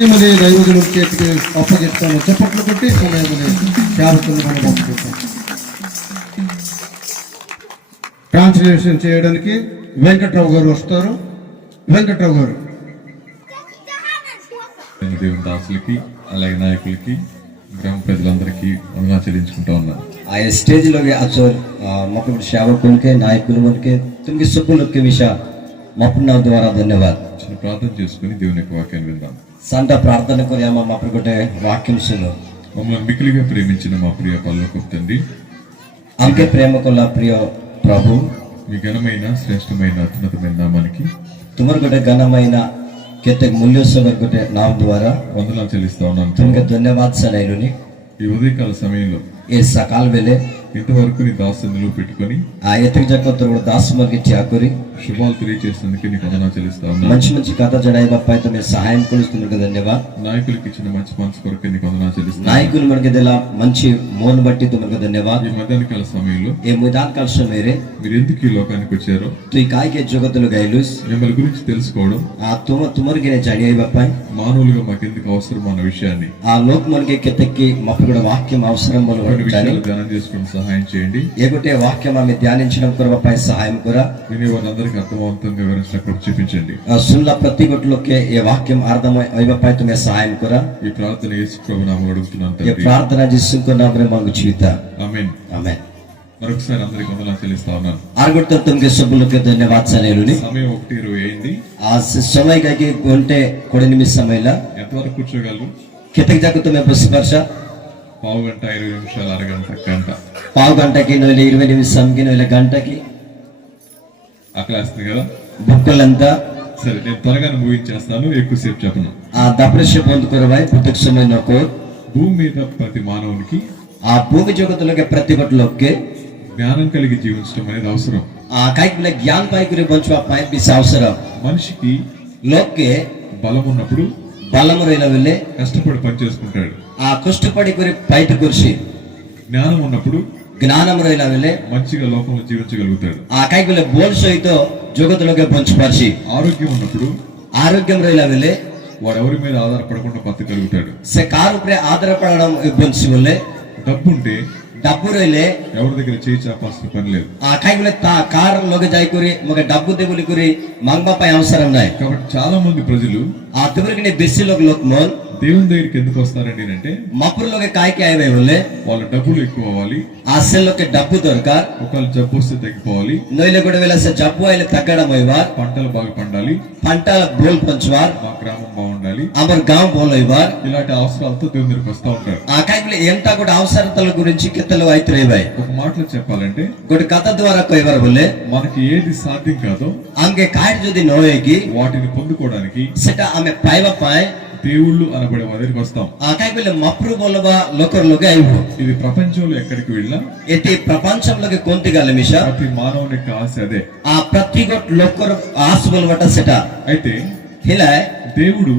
దైవజనుల చేతికి అప్పగిస్తాము. చప్పట్లు కొట్టి సమయమని సేవకులను మనం అప్పగిస్తాం. ట్రాన్స్లేషన్ చేయడానికి వెంకట్రావు గారు వస్తారు. వెంకట్రావు గారు దేవుని దాసులకి అలాగే నాయకులకి గ్రామ ప్రజలందరికీ చెల్లించుకుంటా ఉన్నాను. आए स्टेज लोगे आचोर मपन सेवकों के नायकुल के तुमके सुपुल के विषय मपन द्वारा धन्यवाद. చిన్న ప్రార్థన చేసుకుని దేవుని యొక్క వాక్యాన్ని విందాం. సంత ప్రార్థన కొరి అమ్మ మపన్ కొటే వాక్యం సును. మమ్మల్ని మిక్కిలిగా ప్రేమించిన మా ప్రియ పరలోకపు తండ్రి, అంకే ప్రేమ కొల్ల ప్రియ ప్రభు, మీ ఘనమైన శ్రేష్టమైన అత్యున్నతమైన నామానికి तुमर गोटे घनమైన केते मूल्योत्सव गोटे नाम द्वारा వందనాలు చెల్లిస్తా ఉన్నాను. तुमके धन्यवाद सनैलुनी. ఈ ఉదయకాల సమయంలో ए सकाल वेले ఇంతవరకు నీ దాసుని పెట్టుకొని आ एतक जगत रो दास मगे च्याकुरी శుభాలు తెలియజేసినందుకు నీకు వందనాలు చెల్లిస్తా ఉన్నాను. మంచి మంచి కథ జడాయి బప్పాయి తమే సహాయం కొలుస్తున్నారు ధన్యవాद. నాయకులకు ఇచ్చిన మంచి మనసు కొరకు నీకు వందనాలు చెల్లిస్తాను. నాయకులు మనకి దిలా మంచి మోన్ బట్టి తుమకు ధన్యవాद. ఈ మధ్యాహ్నకాల సమయంలో ఏ मैदान काल से मेरे మీరు ఎందుకు ఈ లోకానికి వచ్చారో, तू काय के జగత్తులో గైలుస్ మిమ్మల్ని గురించి తెలుసుకోవడం, ఆ తుమరికి నేను జాడి బప్పాయి మానవులుగా మాకెందుకు అవసరం అన్న విషయాన్ని ఆ లోక్ మనకి కెతకి మప్పుడు వాక్యం అవసరం బోలు కొన్ని విషయాలు ధ్యానం చేసుకుని సహాయం చేయండి. ఏగుటే వాక్యం ఆమె ధ్యానించడం కొరపై సహాయం కొర వినే వారందరికీ అర్థవంతంగా వివరించినప్పుడు చూపించండి. సుల్ల ప్రతి గొట్లోకే ఏ వాక్యం అర్థమై అయిబపై తుమే సహాయం కొర. ఈ ప్రార్థన యేసు ప్రభు నామములో అడుగుతున్నాను ఈ తండ్రి. ప్రార్థన యేసు నామములో మంగు జీవిత ఆమేన్. ఆమేన్. మరొకసారి అందరికీ వందనాలు చెల్లిస్తా ఉన్నాను. ఆర్గొట్ట తుమ్కే సబ్బులకే ధన్యవాద సనేలుని. సమయం 1:20 అయింది. ఆ సమయ కాకి గంటే 20 నిమిషం సమయలా ఎంతవరకు కూర్చోగలరు? కితకి జాకు తుమే బస్పర్ష పావు గంట, 20 నిమిషాలు, అరగంట, గంట, పావు గంటకి నోలే 20 నిమిషంకి నోలే గంటకి ఆకలేస్తుంది కదా. బుక్కలంతా సరే, నేను త్వరగా ముగించేస్తాను, ఎక్కువసేపు చెప్పను. ఆ దప్రష పొందుకొరవై పుట్టుక సమయం నకో భూమి మీద ప్రతి మానవునికి ఆ భూమి జగత్తులోకి ప్రతి గొట్లోకి జ్ఞానం కలిగి జీవించడం అనేది అవసరం. ఆ కైకుల జ్ఞాన పైకురి బొంచువా పై బిస్ అవసరం. మనిషికి లోకే బలం ఉన్నప్పుడు బలము రైల వెళ్ళే కష్టపడి పని చేసుకుంటాడు. ఆ కష్టపడి కురి బయట కురిసి జ్ఞానం ఉన్నప్పుడు జ్ఞానం రైల వెళ్ళే మంచిగా లోకంలో జీవించగలుగుతాడు. ఆ కైకుల బోల్ సహితో జగత్తులోకి బొంచుపరిచి ఆరోగ్యం ఉన్నప్పుడు ఆరోగ్యం రైల వెళ్ళే వాడు ఎవరి మీద ఆధారపడకుండా బతకగలుగుతాడు. సే కారు ప్రే ఆధారపడడం బొంచి వెళ్ళే డబ్బుంటే డబ్బు రైలే ఎవరి దగ్గర చేయి చాపాల్సిన పని లేదు. ఆ కైకుల కారు లోకి జాయికురి ఒక డబ్బు దిగులి కురి మంగపై అవసరం నాయి. కాబట్టి చాలా మంది ప్రజలు ఆ తివరికి నీ బెస్సిలోకి లోక్ మోల్ దేవుని దగ్గరికి ఎందుకు వస్తారండి అంటే, మపురులోకి కాయకి అయ్యే వాళ్ళే వాళ్ళ డబ్బులు ఎక్కువ అవ్వాలి, ఆ సెల్లోకి డబ్బు దొరకార్, ఒకవేళ జబ్బు వస్తే తగ్గిపోవాలి, నోయిలు కూడా వెళ్ళే జబ్బు ఆయన తగ్గడం అయ్యార్, పంటలు బాగా పండాలి, పంటల బోల్ పంచువార్, మా గ్రామం బాగుండాలి, అమర్ గాం బోల్ అయ్యార్. ఇలాంటి అవసరాలతో దేవుని దగ్గరికి వస్తూ ఉంటారు. ఆ కాయకులు ఎంత కూడా అవసరతల గురించి కిత్తలు అయితేవాయి. ఒక మాటలో చెప్పాలంటే, ఒక కథ ద్వారా కొయ్యవారు బోలే మనకి ఏది సాధ్యం కాదో ఆమె కాయ జొది నోయేకి వాటిని పొందుకోవడానికి సెట ఆమె పైవ పై దేవుళ్ళు అనబడే వారి దగ్గరికి వస్తాం. ఆ కాయకులు మప్రు బోలవా లోకర్లోకి అయ్యు. ఇది ప్రపంచంలో ఎక్కడికి వెళ్ళినా ఎట్టి ప్రపంచంలోకి కొంతిగాల మిష ప్రతి మానవుని యొక్క ఆశ అదే. ఆ ప్రతి గొట్ లోకర్ ఆశ బోలవట సెట అయితే ఇలా దేవుడు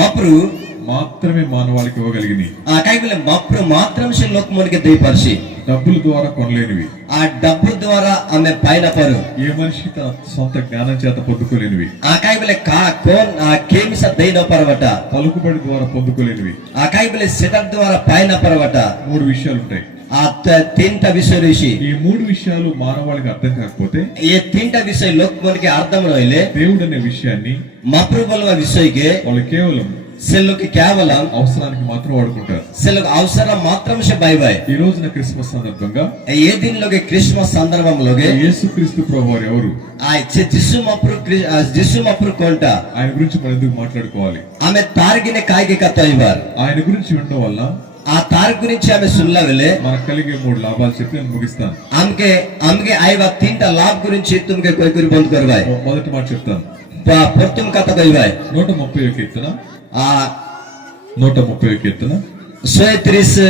మప్రు మాత్రమే మానవాళికి ఇవ్వగలిగినవి. ఆ కాయకులు మప్రు మాత్రం లోకమునికి దయపరిచి డబ్బుల ద్వారా కొనలేనివి, ఆ డబ్బు ద్వారా ఆమె పైన పరు ఏ మనిషి తన సొంత జ్ఞానం చేత పొందుకోలేనివి, ఆ కాయకులు కోన్ ఆ కేమిస దైన పరవట పలుకుబడి ద్వారా పొందుకోలేనివి. ఆ కాయకులు సిద్ధ ద్వారా పైన పరవట 3 విషయాలు ఉంటాయి. ఆ తింట విషయ ఋషి ఈ 3 విషయాలు మానవాళికి అర్థం కాకపోతే ఏ తింట విషయ లోకమునికి అర్థం రోయిలే దేవుడు అనే విషయాన్ని మప్రు బలవ విషయకే వాళ్ళు కేవలం సెల్లుకి కేవలం అవసరానికి మాత్రం వాడుకుంటారు. సెల్లుకు అవసరం మాత్రం బై బై. ఈ రోజున క్రిస్మస్ సందర్భంగా ఏ దినలోకి క్రిస్మస్ సందర్భంలోకి యేసుక్రీస్తు ప్రభువారు ఎవరు, ఆ జిస్సు మప్రు కొంట ఆయన గురించి మనం ఎందుకు మాట్లాడుకోవాలి? ఆమె తారిగిన కాయకి కథ ఇవ్వారు. ఆయన గురించి వినడం వల్ల ఆ తారక గురించి ఆమె సుల్లా వెళ్ళే మనకు కలిగే 3 లాభాలు చెప్పి నేను ముగిస్తాను. ఆమె ఐవ తింట లాభ గురించి తుమ్కే కొయ్యూరి బంద్ కొరవాయి. మొదటి మాట చెప్తాను. పొర్తుం కథ కొయ్యాయి 130 కీర్తన, ఆ 130 కీర్తన 130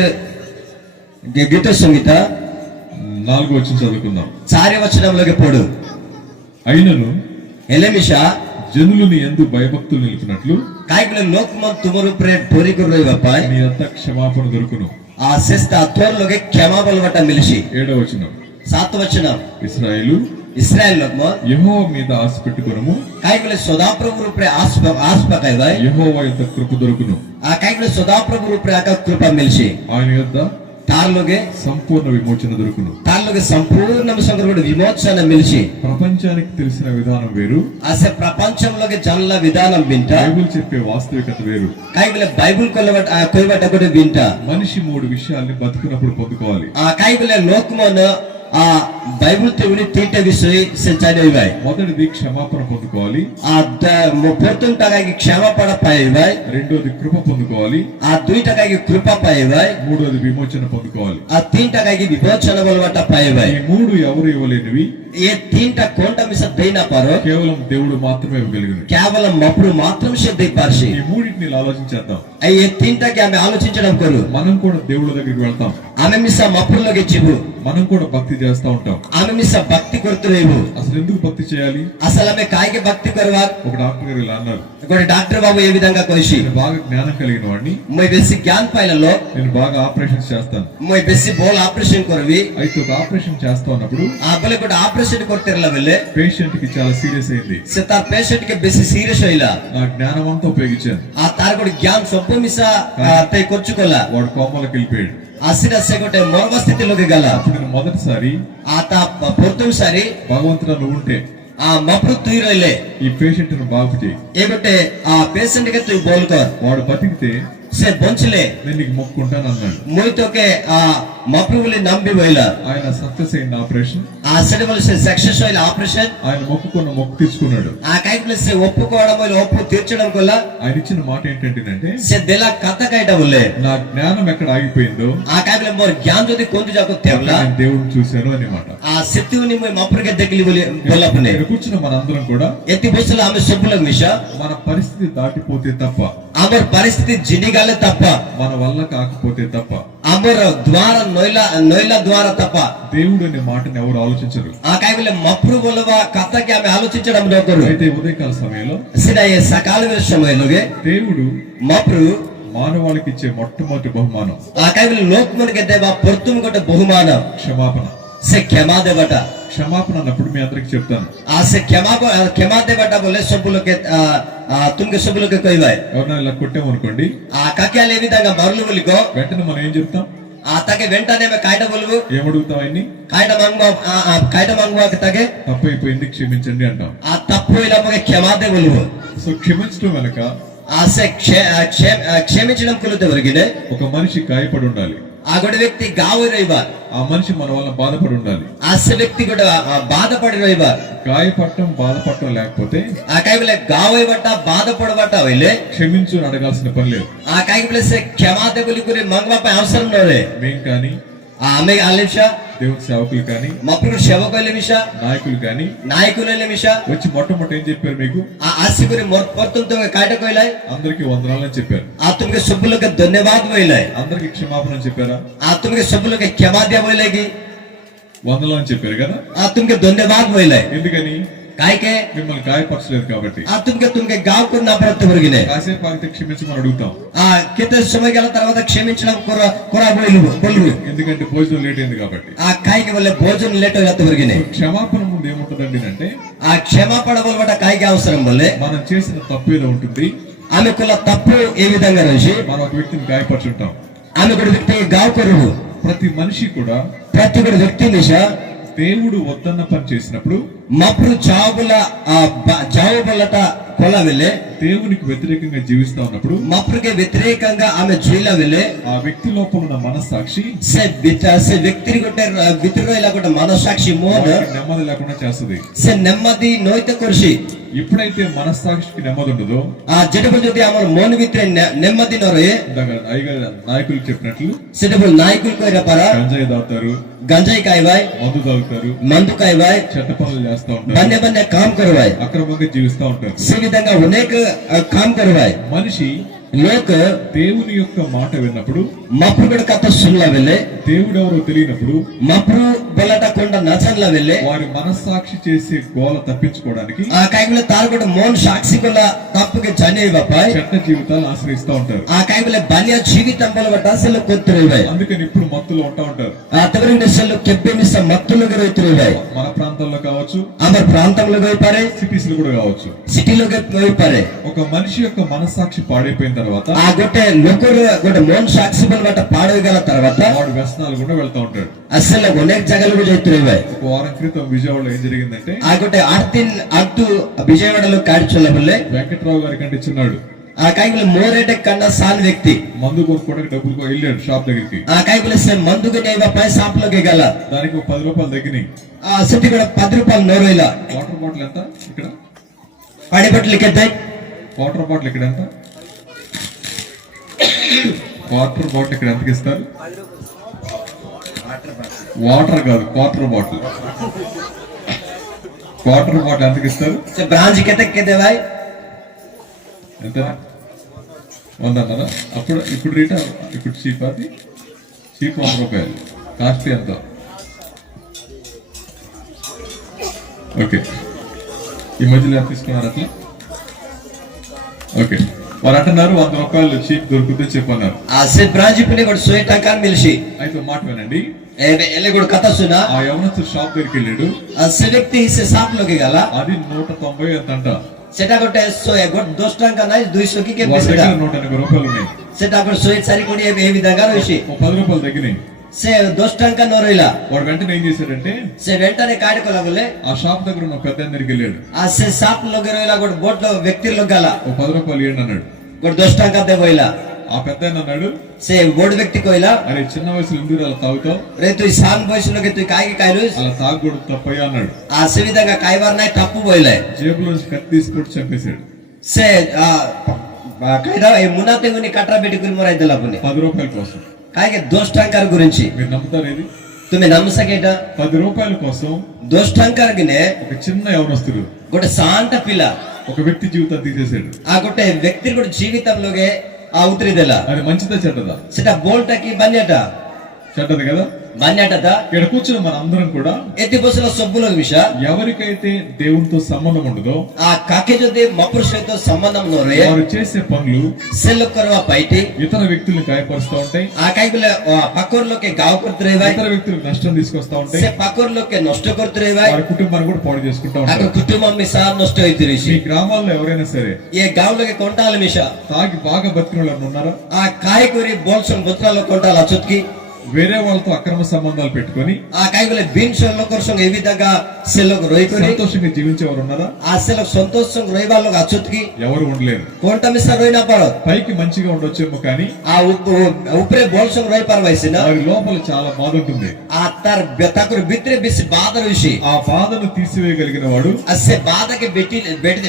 గీత సంగీత 4వ వచనం చదువుకుందాం. 4వ వచనంలోకి పోడు. అయినను ఎలమిషా జనులు నీ యందు భయభక్తులు నిలిపినట్లు కాయకుల లోకమన్ తుమరు ప్రేట్ పోరికురు రోయవపాయ్ నీ అంత క్షమాపణ దొరుకును. ఆ శస్త తోర్లోకి క్షమాపణ వట మిలిసి. 7వ వచనం. 7వ వచనం. ఇశ్రాయేలు इस्राएल लोग में యెహోవా మీద ఆశ పెట్టుకొనుము, काई बोले सदा प्रभु रूपरे आस पकाई भाई యెహోవా యొక్క కృప దొరుకును. काई बोले सदा प्रभु रूपरे आका कृपा मिलशी ఆయన యొద్ద तार लोगे సంపూర్ణ విమోచన దొరుకును. तार लोगे संपूर्ण संग्रह विमोचन मिलशी ప్రపంచానికి తెలిసిన విధానం వేరు, आसे प्रपंचम लोगे जानला विधानम बिंटा బైబిల్ చెప్పే వాస్తవికత వేరు. काई बोले बाइबल कोई बट कोई बिंटा మనిషి మూడు విషయాల్ని బతుకున్నప్పుడు పొందుకోవాలి. काई बोले लोकमन बाइबल तेवढी तीन विषय संचार भाई మొదటిది క్షమాపణ పొందుకోవాలి, प्रथम टकाकी क्षमा पड़ पाए भाई రెండోది కృప పొందుకోవాలి, दुई टकाकी कृपा पाए भाई మూడోది విమోచన పొందుకోవాలి. तीन टकाकी विमोचन बोलवाट पाए भाई ఈ మూడు ఎవరు ఇవ్వలేనివి, ये तीन टा कौन टा मिसा दे ना पारो కేవలం దేవుడు మాత్రమే ఇవ్వగలిగినవి. కేవలం మప్పుడు మాత్రం से दे पारशी ఈ మూడింటిని ఆలోచించేద్దాం. ये तीन टा के हमें ఆలోచించడం करू మనం కూడా దేవుడి దగ్గరికి వెళ్తాం, ఆమె మిసా మప్పులోకి జీవు మనం కూడా భక్తి చేస్తా ఉంటాం. ఆమె మిసా భక్తి కొడుతురేవు అసలు ఎందుకు భక్తి చేయాలి? అసలు ఆమె కాయకి భక్తి करवार ఒక డాక్టర్ గారు ఇలా అన్నారు, ଗୋଟେ డాక్టర్ బాబు ఏ విధంగా కోసి నేను బాగా జ్ఞానం కలిగిన వాడిని, মই বেশি জ্ঞান পাইలలో నేను బాగా ఆపరేషన్స్ చేస్తాను. মই বেশি বল ఆపరేషన్ করবি అయితే ఒక ఆపరేషన్ చేస్తా ఉన్నప్పుడు ఆ బলে ଗୋଟେ ఆపరేషన్ করতেরলা বেলে పేషెంట్ కి చాలా సీరియస్ అయింది. সে তার পেশেন্ট কে বেশি সিরিয়াস হইলা నా జ్ఞానం అంతా ఉపయోగించాను. ఆ তার ଗୋଟେ জ্ঞান সব মিশা তাই করచుకోলা వాడు కోమలోకి వెళ్ళిపోయాడు. আসিরা সে ଗୋଟେ মর্మ స్థితిలోకి గల అప్పుడు నేను మొదటిసారి ఆ తా ప్రథమ సారి భగవంతుడు నువ్వు ఉంటే ఆ మప్రు తుయి రहिले ఈ పేషెంట్ ను బాగు చేయి, ఏ ଗୋଟେ ఆ పేషెంట్ কে তুই బోల్ কর వాడు బతికితే সে বঞ্চলে నేను నీకు మొక్కుంటాను అన్నాడు. মই তোকে ఆ మప్రు বলে నమ్మి పోయిలా ఆయన సక్సెస్ అయిన ఆపరేషన్, ఆ సెడ్ బోల్ సే సక్సెస్ అయిన ఆపరేషన్ ఆయన మొక్కుకున్న మొక్కు తీర్చుకున్నాడు. ఆ కైపుల సే ఒప్పుకోవడం వల్ల ఒప్పు తీర్చడం వల్ల ఆయన ఇచ్చిన మాట ఏంటంటే, সে দেলা কথা কাইটা বলে నా జ్ఞానం ఎక్కడ ఆగిపోయిందో ఆ కైపుల মোর জ্ঞান যদি কোন যাকো তেవলা నేను దేవుడిని చూశాను అన్నమాట. ఆ శక్తిని মই మప్రుకే దగ్గలి বলে బోలపనే ఇక్కడ కూర్చున్న మనందరం కూడా ఎత్తి బొసల ఆమె సబ్బుల మిషా మన పరిస్థితి దాటిపోతే తప్ప, আমার పరిస్థితి జినిగాలే తప్ప మన వల్ల కాకపోతే తప్ప, আমার ద్వార নইলা ద్వార తప్ప దేవుడు అనే మాటని ఎవరు ఆలోచించరు. ఆ కైపుల మప్రు బోలవా కథకి ఆమె ఆలోచించడం నోకరు అయితే ఉదయకాల సమయంలో సినా ఏ సకాల సమయంలోగే దేవుడు మప్రు మానవాళికి ఇచ్చే మొట్టమొదటి బహుమానం ఆ కైపుల లోకమునికి దేవా ప్రథమ గొట్ట బహుమానం క్షమాపణ. సే క్షమా దేవట క్షమాపణ అన్నప్పుడు మీ అందరికి చెప్తాను, ఆ సే క్షమా దేవట బోలే సబ్బులకే तुमके सब लोग कहवाय ఎవరైనా ఇలా కొట్టామనుకోండి, ఆ కక్యాలు ఏ విధంగా మరలు బలికో వెంటనే మనం ఏం చెప్తాం, ఆ తగే వెంటనే కాయట బలువు ఏమడుగుతాం, ఆయన్ని కాయట మంగువా తగే తప్పు అయిపోయింది క్షమించండి అంటాం. ఆ తప్పు ఇలా మగ క్షమాదే బలువు సో క్షమించడం వెనక ఆ సే క్షమించడం కులతే వరగినే ఒక మనిషి గాయపడి ఉండాలి, ఆ గొడ వ్యక్తి గావు రైవార్ ఆ మనిషి మన వల్ల బాధపడి ఉండాలి. ఆ సే వ్యక్తి గొడ బాధపడి రైవార్ గాయపడటం బాధపడటం లేకపోతే ఆ కైబిలే గావైవట బాధపడబట వైలే క్షమించు అని అడగాల్సిన పని లేదు. ఆ కైబిలే సే క్షమాదే బలికుని మంగవాపై అవసరం నోరే మేం కానీ ఆమె ఆలిషా దేవుని సేవకులు కానీ మప్పుడు సేవకుల విష నాయకులు కానీ నాయకుల విష వచ్చి మొట్టమొదటి ఏం చెప్పారు, మీకు ఆ ఆసికుని మొత్తంతో కాయట కోయిలాయ్ అందరికి వందనాలని చెప్పారు. ఆ తుమ్కి సబ్బులకు ధన్యవాద పోయిలాయ్ అందరికి క్షమాపణ చెప్పారా, ఆ తుమ్కి సబ్బులకు క్షమా దే పోయిలాగి వందనాలని చెప్పారు కదా. ఆ తుమ్కి ధన్యవాద పోయిలాయ్ ఎందుకని? కాయకే మిమ్మల్ని గాయపరచలేదు కాబట్టి. ఆ తుమ్కి గావ్ కున్న ప్రతి వరగినే కాసేపు ఆగితే క్షమించమని అడుగుతాం. ఆ కిత సమయ గల తర్వాత క్షమించడం కొర బొలువు ఎందుకంటే భోజనం లేట్ అయింది కాబట్టి. ఆ కాయకి వల్ల భోజనం లేట్ అయినంత వరగినే క్షమాపణ ముందు ఏముంటదండి అంటే, ఆ క్షమాపణ వల్ల కాయకి అవసరం వల్లే మనం చేసిన తప్పు ఏదో ఉంటుంది, ఆమెకున్న తప్పు ఏ విధంగా రోజు మనం ఒక వ్యక్తిని గాయపరచుంటాం. ఆమె కూడా వ్యక్తికి గావ్ కొరువు ప్రతి మనిషి కూడా ప్రతి కూడా వ్యక్తి నిష దేవుడు వద్దన్న పని చేసినప్పుడు మప్పుడు చావుబల్లట కొల వెళ్ళే దేవునికి వ్యతిరేకంగా జీవిస్తా ఉన్నప్పుడు మప్పుడుకే వ్యతిరేకంగా ఆమె జైల వెళ్ళే ఆ వ్యక్తి లోపల ఉన్న మనస్సాక్షి సే వ్యక్తిని కొట్టే విత్రుగా ఇలా కొట్టే మనస్సాక్షి మోన నెమ్మది లేకుండా చేస్తుంది. సే నెమ్మది నోయిత కొరిసి ఎప్పుడైతే మనస్సాక్షికి నెమ్మది ఉండదో ఆ జడబుల్ যদি আমার মন ভিতরে నెమ్మది నరే నాయకులు చెప్పినట్లు సెడబుల్ నాయకులు కైరా పారా గంజాయి తాగుతారు, గంజాయి కాయవాయ్ మందు తాగుతారు, మందు కాయవాయ్ చెత్త పనులు చేస్తా ఉంటారు, బన్నే బన్నే కామ్ करवाय అక్రమంగా జీవిస్తా ఉంటారు. సే విధంగా అనేక కామ్ करवाय మనిషి లోక దేవుని యొక్క మాట విన్నప్పుడు మప్పుడు కథ సుల్ల వెళ్ళే దేవుడు ఎవరో తెలియనప్పుడు మప్పుడు बोलाटा कोंडा नचनला वेले వారి మనస్సాక్షి చేసే గోల తప్పించుకోవడానికి आ काईबले तार कोट मोन साक्षी कोला तप्पुके जने बापाय చెడ్డ జీవితాలు ఆశ్రయిస్తూ ఉంటారు. आ काईबले बान्या जीविతం బలవట సెల్ కొత్తురేవై అందుకని ఇప్పుడు మత్తులో ఉంటా ఉంటారు. ఆ తవరిన సెల్ కెబ్బెమిస మత్తులుగా రోయితురేవై మన ప్రాంతాల్లో కావచ్చు, అమర్ ప్రాంతంలో గోయిపారే, సిటీస్ లో కూడా కావచ్చు. సిటీలో గోయిపారే. ఒక మనిషి యొక్క మనస్సాక్షి పాడైపోయిన తర్వాత ఆ గొట్టె లోకరు గొట్టె మోన్ సాక్షి బలవట పాడవగల తర్వాత వాడు వ్యసనాలు కూడా వెళ్తా ఉంటాడు. అసలు అనేక జాగాలకు జైతురేవై. ఒక వారం క్రితం విజయవాడలో ఏం జరిగిందంటే ఆ గొట్టె 8 दिन అడ్డు విజయవాడలో కాడిచొల్లబల్లే వెంకట్రావు గారి కంటే చిన్నాడు ఆ కాయిబుల మోరేటే కన్నా సాన్ వ్యక్తి మందు కొనుక్కోవడానికి డబ్బులు వెళ్ళాడు షాప్ దగ్గరికి. ఆ కాయిబుల సే మందుకు నేవ పై షాప్ లోకి గల దానికి ఒక 10 రూపాయలు తగ్గినాయి. ఆ సిటీ కూడా 10 రూపాయలు నోరుయిలా. వాటర్ బాటిల్ ఎంత ఇక్కడ? పాడి బట్టలు కెద్దాయి. వాటర్ బాటిల్ ఇక్కడ ఎంత? వాటర్ బాటిల్ ఇక్కడ ఎంతకి ఇస్తారు? వాటర్ కాదు, క్వార్టర్ బాటిల్. క్వార్టర్ బాటిల్ ఎంతకి ఇస్తారు? బ్రాంచ్ కెతే భాయ్ ఎంత? 100 అన్నారా? అప్పుడు ఇప్పుడు రేట్ ఇప్పుడు చీప్, అది చీప్ 100 రూపాయలు. కాస్ట్ ఎంత? ఓకే, ఈ మధ్యలో ఎంత తీసుకున్నారు అట్లా? ఓకే, వారు అంటున్నారు 100 రూపాయలు చీప్ దొరుకుతే చెప్పన్నారు. ఆ సే బ్రాంచ్ పినే కూడా 100 టకా మిల్సి. అయితే మాట వినండి, ఎల్లి కూడా కథ సునా. ఆ యవనస్తుడు షాప్ దగ్గరికి వెళ్ళాడు. ఆ సే వ్యక్తి ఇసే షాప్ లోకి గల అది 190 ఎంత అంట. সেটা গোটে 100 গোট 10 টাকা নাই 200 కి কে వాడి বেশিটা దగ్గర 180 రూపాయలు ఉన్నాయి. সেটা গোট 100 সারি কোడి ఏ విధంగా రోషి ఓ 10 రూపాయలు తగ్గినాయి. సే 10 టଙ୍କା నోరైలా. వాడు వెంటనే ఏం చేశాడంటే సే వెంటనే కాడికొలగలే ఆ షాప్ దగ్గర ఉన్న పెద్ద దగ్గరికి వెళ్ళాడు. ఆ సే షాప్ లోకి రోయిలా గోట్ బోట్ లో వ్యక్తి లో గల ఓ 10 రూపాయలు ఇవ్వండి అన్నాడు. గోట్ 10 టଙ୍କା దే బోయిలా. ఆ పెద్ద అన్నాడు, సే బోట్ వ్యక్తి కోయిలా, అరే చిన్న వయసులో ఎందుకు అలా తాగుతావు? రే తు సాన్ వయసులోకి తు కాయికి కాయలు అలా తాగకూడదు, తప్పయ్యా అన్నాడు. ఆ సే విధంగా కాయవార్ నై తప్పు బోయిలే. జేబులోంచి కత్తి తీసుకొచ్చి చంపేశాడు. సే ఆ కాయదా ఏ మునాతే గుని కట్రా పెట్టుకుని మొరైదల పుని 10 రూపాయల కోసం. కాయికి 10 టంకార గురించి మీరు నమ్ముతారు ఇది? తుమే నమ్మసకేటా? 10 రూపాయల కోసం 10 టంకారకినే ఒక చిన్న యవనస్తుడు గోట సాంట పిల్ల ఒక వ్యక్తి జీవితాన్ని తీసేశాడు. ఆ గొట్టే వ్యక్తి కూడా జీవితంలోగే ఆ ఉత్తరిదెల అది మంచిదా చెడ్డదా? సెటా బోల్టకి బన్యట చెడ్డది కదా. బన్యటద ఇక్కడ కూర్చున్న మన అందరం కూడా ఎత్తి బొసల సొబ్బుల విష ఎవరికైతే దేవునితో సంబంధం ఉండదో ఆ కాకే జొదే మపురు సైతో సంబంధం నోరే వారు చేసే పనులు సెల్ కరవ పైటి ఇతర వ్యక్తులను గాయపరుస్తూ ఉంటాయి. ఆ కైబుల పక్కర్లోకి గావ్ కొర్తురేవై, ఇతర వ్యక్తులకు నష్టం తీసుకొస్తా ఉంటాయి. సే పక్కర్లోకి నష్ట కొర్తురేవై, వారి కుటుంబాన్ని కూడా పాడు చేసుకుంటా అక్కడ ఉంటారు. కుటుంబం మీ సార్ నష్ట అయితిరిసి. ఈ గ్రామాల్లో ఎవరైనా సరే ఏ గావ్లోకి కొంటాల మిష తాగి బాగా బతికిన వాళ్ళు ఉన్నారా? ఆ కాయకూరి బోల్సన్ బుత్రాల్లో కొంటాల అచుత్కి వేరే వాళ్ళతో అక్రమ సంబంధాలు పెట్టుకొని ఆ కైబుల బీన్సన్లో కొరసం ఏ విధంగా సెల్లోకి రోయికొని సంతోషంగా జీవించేవారు ఉన్నారా? ఆ సెల్లోకి సంతోషం రోయివాళ్ళకి అచుత్కి ఎవరు ఉండలేరు. కొంట మిస్టర్ రోయినా పడో పైకి మంచిగా ఉండొచ్చేమో కానీ ఆ উপরে বলসং রই পারবাইছে না వారి లోపల చాలా బాధ ఉంటుంది. ఆ তার বেতাকুর ভিতরে বেশি బాధ রইছে. ఆ బాధను తీసివేయగలిగిన వాడు అసే బాధకి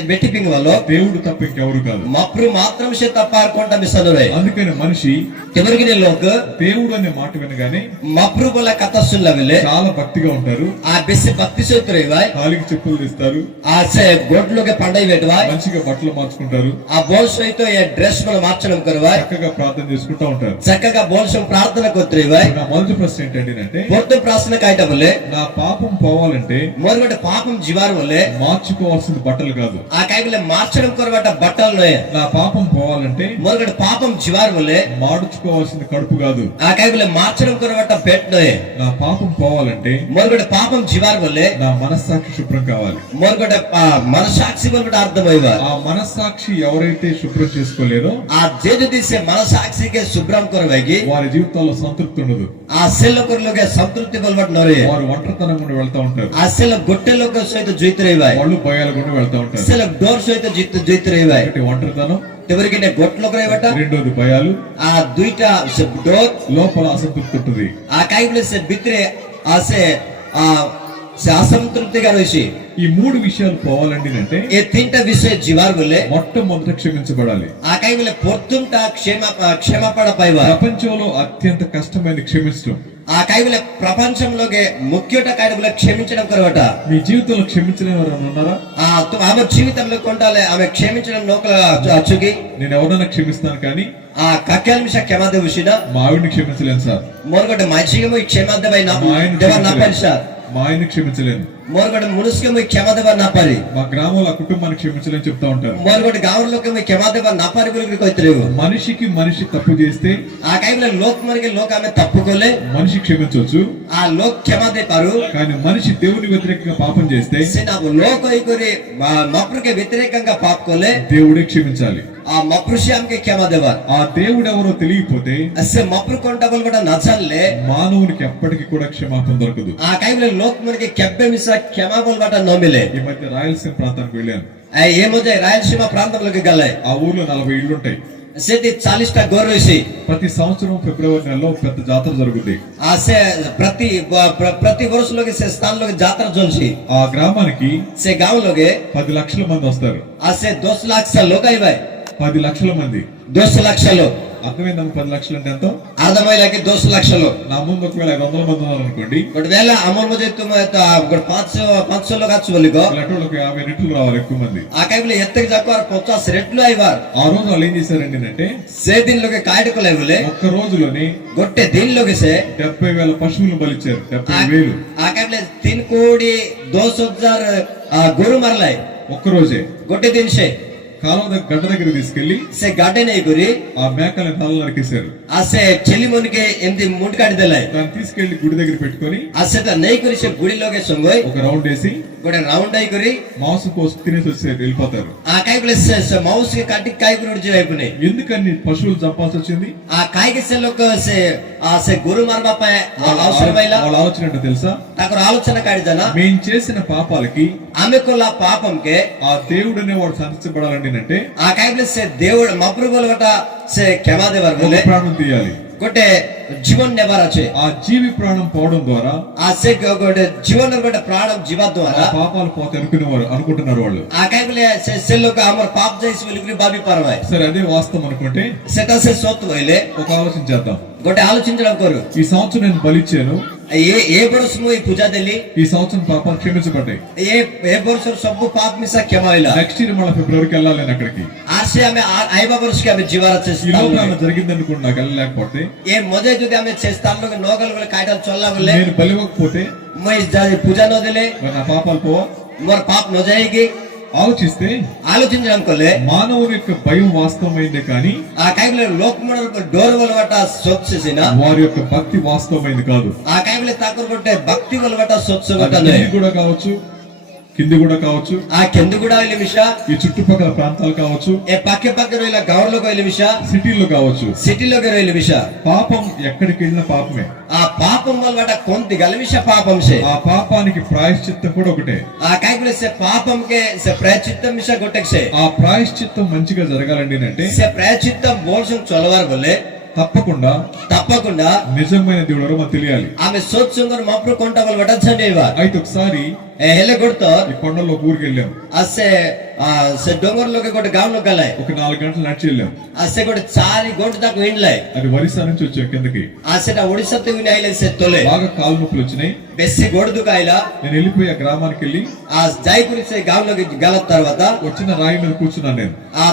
బెట్టి పింగవలో దేవుడు తప్ప ఇంకెవరు కాదు. మప్రు మాత్రం సే తప్పార్ కొంట మిసనరే. అందుకని మనిషి ఎవరికినే లోక దేవుడు అనే మాట వినగానే మప్రు బల కథ సుల్లవలే చాలా భక్తిగా ఉంటారు. ఆ బెసి భక్తి సోత్రేవాయ్, కాలికి చెప్పులు తీస్తారు, ఆ సే గొడ్లోకి పండై వెటవాయ్, మంచిగా బట్టలు మార్చుకుంటారు, ఆ బోల్సైతో ఏ డ్రెస్ మన మార్చడం కరవాయ్, చక్కగా ప్రార్థన చేసుకుంటా ఉంటారు. చక్కగా బోల్సం ప్రార్థన కొత్రేవాయ్. నా మొదటి ప్రశ్న ఏంటంటే పొద్దు ప్రార్థన కాయటవలే నా పాపం పోవాలంటే మొదటి పాపం జివారు వలే మార్చుకోవాల్సిన బట్టలు కాదు. ఆ కైబుల మార్చడం కొరవట బట్టలు. నా పాపం పోవాలంటే మొదటి పాపం జివారు వలే మార్చుకోవాల్సిన కడుపు కాదు. ఆ కైబుల మార్చడం కొరవట పెట్టే. నా పాపం పోవాలంటే మొదటి పాపం జివారు వలే నా మనస్సాక్షి శుభ్రం కావాలి. మొదటి మనసాక్షి మొదటి అర్థమయ్యా. ఆ మనస్సాక్షి ఎవరైతే శుభ్రం చేసుకోలేరో ఆ జేజు తీసే మనసాక్షికి శుభ్రం కొరవగి వారి జీవితాల్లో సంతృప్తి ఉండదు. ఆ సెల్ల కొరలోకి సంతృప్తి బలబట్ నరే. వారు ఒంటరితనం గుండా వెళ్తా ఉంటారు. ఆ సెల్ల గొట్టెలోకి సైత జుయితరేవాయ్, వాళ్ళు భయాల గుండా వెళ్తా ఉంటారు. సెల్ల డోర్ సైత జుయితరేవాయ్. ఒకటి ఒంటరితనం, ఎవరికి గొట్టలోకి రేవట, రెండోది భయాలు, ఆ దుయిట డోర్ లోపల అసంతృప్తి ఉంటుంది. ఆ కైబుల సే బిత్రే ఆసే ఆ అసంతృప్తిగా రోసి. ఈ 3 విషయాలు పోవాలండి అంటే ఏ తింట విషయ జివార్ బోలే మొట్టమొదట క్షమించబడాలి. ఆ కైబుల పొత్తుంట క్షమాపణ పైవా. ప్రపంచంలో అత్యంత కష్టమైన క్షమించడం. ఆ ఆ కైబుల ప్రపంచంలోకి ముఖ్యట కైబుల క్షమించడం కొరవట మీ జీవితంలో క్షమించలేని ఎవరైనా ఉన్నారా? ఆమె జీవితంలో కొంటాలే ఆమె క్షమించడం లోకల అచ్చుకి నేను ఎవరైనా క్షమిస్తాను కానీ ఆ కక్యాల్మిష క్షమాదే ఉషిన మా ఆవిడని క్షమించలేను సార్. మోరగొట్ట మజిగము క్షమాదే బై నా మా ఆయన్ని దేవ నాపరి సార్. మా ఆయన్ని క్షమించలేను. మోరగొట్ట మునుస్కము క్షమాదే బై నాపరి. మా గ్రామంలో ఆ కుటుంబాన్ని క్షమించలేని చెప్తా ఉంటారు. మోరగొట్ట గావలోకి క్షమాదే బై నాపరి గురించి కొయితలేవు. మనిషికి మనిషి తప్పు చేస్తే ఆ కైబుల లోక్ మరికి లోక్ ఆమె తప్పుకోలే మనిషి క్షమించవచ్చు. ఆ లోక్ క్షమాదే పారు. కానీ మనిషి దేవుని వ్యతిరేకంగా పాపం చేస్తే సినాబు లోక్ అయికొని మప్రుకే వ్యతిరేకంగా పాపకోలే దేవుడే క్షమించాలి. ఆ మప్రుషి ఆమెకి క్షమాదేవారు. ఆ దేవుడు ఎవరో తెలియకపోతే అసే మప్రు కొంటబల్ కూడా నచ్చలే మానవునికి ఎప్పటికీ కూడా క్షమాపణ దొరకదు. ఆ కైబుల లోక్ మనకి కెబ్బె మిస క్షమాపణ బట నోమిలే. ఈ మధ్య రాయలసీమ ప్రాంతానికి వెళ్ళాను. ఏ మధ్య రాయలసీమ ప్రాంతంలోకి గల్లాయి. ఆ ఊర్లో 40 ఇళ్ళు ఉంటాయి. సేది 40 గోర్వేసి ప్రతి సంవత్సరం ఫిబ్రవరి నెలలో పెద్ద జాతర జరుగుతుంది. ఆసే ప్రతి వరుసలోకి సే స్థానంలోకి జాతర జోల్సి ఆ గ్రామానికి సే గాంలోకి 10 లక్షల మంది వస్తారు. ఆసే 2 लाख लोग आइबाय 10 లక్షల మంది 2 లక్షలు. అర్థమైందా? 10 లక్షలు అంటే ఎంత? అర్థమైలాకి 2 లక్షలు. నా ముందు ఒకవేళ 500 మంది ఉన్నారు అనుకోండి, ఒకవేళ అమర్ ముझे तुम 500 लोग आछ बोलिगो లెటర్లకు 50 రెట్లు రావాలి ఎక్కువ మంది. ఆ కైబుల ఎత్తకి జాకో 50 రెట్లు అయ్యారు. ఆ రోజు వాళ్ళు ఏం చేశారండి అంటే సే దిన్లోకి కాయటకులే బోలే ఒక్క రోజులోనే గొట్టె దిన్లోకి సే 70,000 పశువులు బలిచ్చారు. 70,000 ఆ కైబుల 3,02,000 గోరు మరలాయి ఒక్క రోజే. గొట్టె దిన్ సే కాలం గడ్డ దగ్గర తీసుకెళ్లి సే గడ్డే నై గురి ఆ మేకలను తల నరికేశారు. ఆసే చెలి మునికి ఎంది ముండి కాడిదలై దాన్ని తీసుకెళ్లి గుడి దగ్గర పెట్టుకొని ఆసే త నై గురి సే గుడిలోకి సొంగోయ్ ఒక రౌండ్ వేసి గొడ రౌండ్ అయి గురి మాంసం కోసి తినేసి వచ్చి వెళ్ళిపోతారు. ఆ కైబుల సే మౌస్ కి కట్టి కాయ గురి ఉడిచి వైపునే. ఎందుకని పశువులు చంపాల్సి వచ్చింది? ఆ కాయకి సే లోక సే ఆ సే గురు మరబాపై అవసరమైలా వాళ్ళ ఆలోచన ఏంటో తెలుసా? నాకు ఆలోచన కాడిదనా మేము చేసిన పాపాలకి ఆమెకుల పాపంకే ఆ దేవుడు అనేవాడు సంతరించబడాలండి అంటే ఆ కైబుల సే దేవుడు మప్రు బోలగట సే క్షమాదేవర్ బోలే ప్రాణం తీయాలి. गोटे जीवन नेबार আছে ఆ జీవి ప్రాణం పోవడం ద్వారా ఆసే गोटे जीवन गोटे प्राणम जीवा द्वारा పాపాలు పోతే అనుకుంటున్నారు వాళ్ళు. ఆ కైబులే సే లోక हमर पाप जैसे लिखरी बाबी परवाय. సరే అదే వాస్తవం అనుకుంటే सेटा से सोत होइले ఒక ఆలోచన చేద్దాం. गोटे ఆలోచించడం కోరు. ఈ సంవత్సరం నేను బలిచ్చాను. ఏ బరుసు ఈ పూజ దేలి ఈ సంవత్సరం పాపాలు క్షమించబడ్డాయి. ఏ బరుసు సబ్బు పాప మిసా క్షమాయిలా. నెక్స్ట్ ఇయర్ మళ్ళీ ఫిబ్రవరికి వెళ్ళాలి నేను అక్కడికి. ఆసే ఆమె ఐబా బరుసుకి ఆమె జీవాల ఈ చేస్తాం. లోపల ఆమె జరిగింది అనుకోండి, నాకు వెళ్ళలేకపోతే ఏ మొదే যদি ఆమె చేస్తాంలో నోగలు వల కాయటలు చొల్లవలే నేను బలివ్వకపోతే మై పూజా నో దేలే నా పాపాలు పోవా? మోర్ పాప నో జాయేగి. ఆలోచిస్తే ఆలోచించడం కొలే మానవుని యొక్క భయం వాస్తవమైందే కానీ ఆ కైబులే లోకమున డోర్ వలవట సొచ్చేసిన వారి యొక్క భక్తి వాస్తవమైంది కాదు. ఆ కైబులే తాకురు కొట్టే భక్తి వలవట సొచ్చుగట కూడా కావచ్చు, కింది కూడా కావచ్చు, ఆ కింది కూడా వెళ్ళే విషయ ఈ చుట్టుపక్కల ప్రాంతాలు కావచ్చు, ఏ పక్క పక్క రోయిల గౌర్లోకి వెళ్ళే విషయ, సిటీలో కావచ్చు, సిటీలోకి వెళ్ళే విషయ. పాపం ఎక్కడికి వెళ్ళిన పాపమే. ఆ పాపం వలవట కొంత గల విషయ పాపం సే. ఆ పాపానికి ప్రాయశ్చిత్తం కూడా ఒకటే. ఆ కైబులే సే పాపం కే సే ప్రాయశ్చిత్తం విషయ గొట్టెక్ సే. ఆ ప్రాయశ్చిత్తం మంచిగా జరగాలండి అంటే సే ప్రాయశ్చిత్తం బోల్సం చొలవారు బోలే తప్పకుండా నిజమైన దేవుడు మనకు తెలియాలి. ఆమె సోత్సంగర్ మప్రు కొంట వలవట జండేవా. అయితే ఒకసారి हेले गुड़तो ఈ కొండల్లో ఊరికి వెళ్ళాం. అసే से डोंगर लोग गोटे गांव लोग गलाय ఒక 4 గంటలు నడిచి వెళ్ళాం. అసే गोटे 4 గంట దాకా విండ్లాయ్. అది ఒరిస్సా నుంచి వచ్చాం కిందకి. అసేట ఒడిస్సా తో వినాయిలే సే తోలే బాగా కాలు నొప్పులు వచ్చినాయి. బెస్సి గోడ దుకాయిలా. నేను వెళ్ళిపోయి ఆ గ్రామానికి వెళ్ళి ఆ జైపురి సే గాంव లోకి గలత తర్వాత వచ్చిన రాయి మీద కూర్చున్నాను నేను. ఆ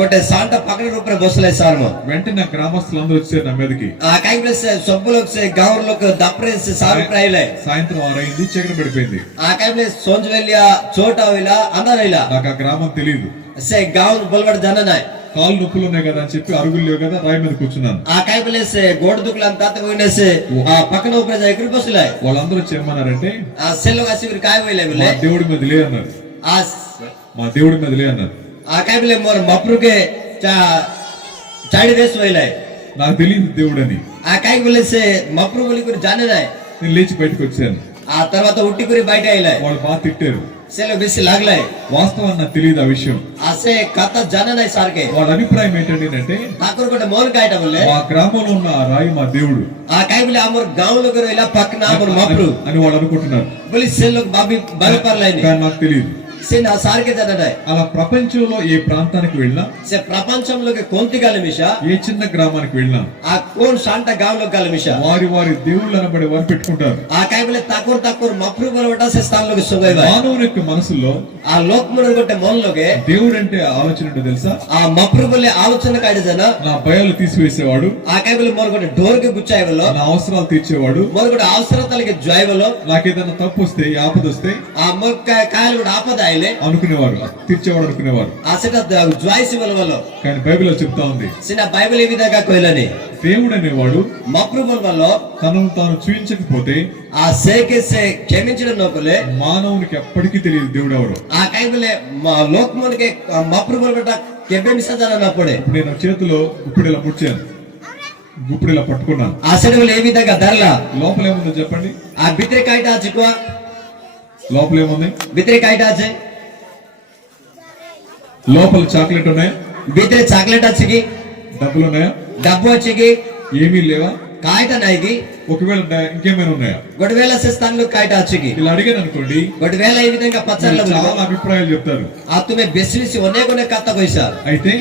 गोटे सांట పక్కన రూపరే బసలే సార్మో. వెంటనే నా గ్రామస్తులందరూ వచ్చారు నా మీదకి. ఆ కైబులే సే సబ్బు లోग से गांव लोग दपरे से सार प्राइले. సాయంత్రం 6 అయింది, చీకటి పడిపోయింది. ఆ కైబులే సోంజవెలియా చోటావిలా అన్నారైలా. నాకు ఆ గ్రామం తెలియదు. से गांव बलवड़ जाननाय కాలు నొప్పులు ఉన్నాయి కదా అని చెప్పి అరుగులు లేవు కదా రాయి మీద కూర్చున్నాను. ఆ కైబులే సే గోడ దుకులంత పోయినేసే ఆ పక్కన ఊపరే ఎక్కడికి బసలాయ్. వాళ్ళందరూ చెమ్మన్నారంటే ఆ సెల్లో కాసిరి కాయ పోయిలే మా దేవుడి మీద లే అన్నారు. ఆ మా దేవుడి మీద లే అన్నారు. ఆ కైబులే మోర్ మప్రుకే చాడి దేశ పోయిలే. నాకు తెలియదు దేవుడని. ఆ కైబులే సే మప్రు బలి గురి జానేనాయ్. నేను లేచి బయటకు వచ్చాను. ఆ తర్వాత ఉట్టి గురి బయట అయిలాయ్. వాళ్ళు బాగా తిట్టారు. సెల్లో బెసి లాగలాయ్. వాస్తవం నాకు తెలియదు ఆ విషయం. అసే కథ జానేనాయ్ సార్కే. వాళ్ళ అభిప్రాయం ఏంటంటే ఠాకూర్ కూడా మోల్ కాయట బోలే మా గ్రామంలో ఉన్న ఆ రాయి మా దేవుడు. ఆ కైబులే ఆమర్ గాంव లో ఇలా పక్కన ఆమర్ మప్రు అని వాళ్ళు అనుకుంటున్నారు. బలి సెల్లో బాబీ బలి పర్లైని. కానీ నాకు తెలియదు. से ना सार के जाना है అలా ప్రపంచంలో ఏ ప్రాంతానికి వెళ్ళినా, से प्रपंचम लोग कोणती गाल मिशा ఏ చిన్న గ్రామానికి వెళ్ళినా आ कोण शांत गाव लोग गाल मिशा వారి వారి దేవుళ్ళు అనబడే వారు పెట్టుకుంటారు. आ काय बोले ताकोर ताकोर मफरू बोलवटा से स्थान लोग सुगई भाई మానవుని యొక్క మనసులో आ लोक मन गोटे मन लोगे దేవుడు అంటే ఆలోచన ఏంటో తెలుసా? आ मफरू बोले आलोचना काढे जाना నా భయాలు తీసివేసేవాడు, आ काय बोले मोर गोटे डोर के गुच्चाय बोलो నా అవసరాలు తీర్చేవాడు, मोर गोटे అవసరతల के जॉय बोलो నాకేదైనా తప్పు వస్తే ఆపద వస్తే आ मोर कायल गोटे आपद आइले అనుకునేవారు, తీర్చేవాడు అనుకునేవారు. आ सेटा जॉय सी बोलो बोलो కానీ బైబిల్లో చెప్తా ఉంది, सिना बाइबल ए विधंगा कोइलानी దేవుడు అనేవాడు मफरू बोलो తనను తాను చూపించకపోతే आ से के से క్షమించడం నోపలే మానవునికి ఎప్పటికీ తెలియదు దేవుడు ఎవరు. आ काय बोले लोक मन के मफरू बोलबटा केबे मिसा जाना ना पड़े నేను చేతిలో గుప్పుడు ఇలా ముడిచాను, గుప్పుడు ఇలా పట్టుకున్నాను. आ सेटा बोले ए विधंगा धरला లోపల ఏముందో చెప్పండి? आ भितरे कायटा আছে কোয়া లోపల ఏముంది? भितरे कायटा আছে లోపల చాక్లెట్ ఉన్నాయా? भितरे चॉकलेट আছে কি డబ్బులు ఉన్నాయా? డబ్బు আছে কি ఏమీ లేవా? కాయటా নাই কি ఒకవేళ ఇంకేమైనా ఉన్నాయా? గొడవేల से స్థానంలో కాయటా আছে কি ఇలా అడిగాను అనుకోండి, గొడవేల ఈ విధంగా పచ్చర్ల చాలా అభిప్రాయాలు చెప్తారు. ఆ తుమే బెసిలిసి ఒనే కత్త కొయిసా అయితే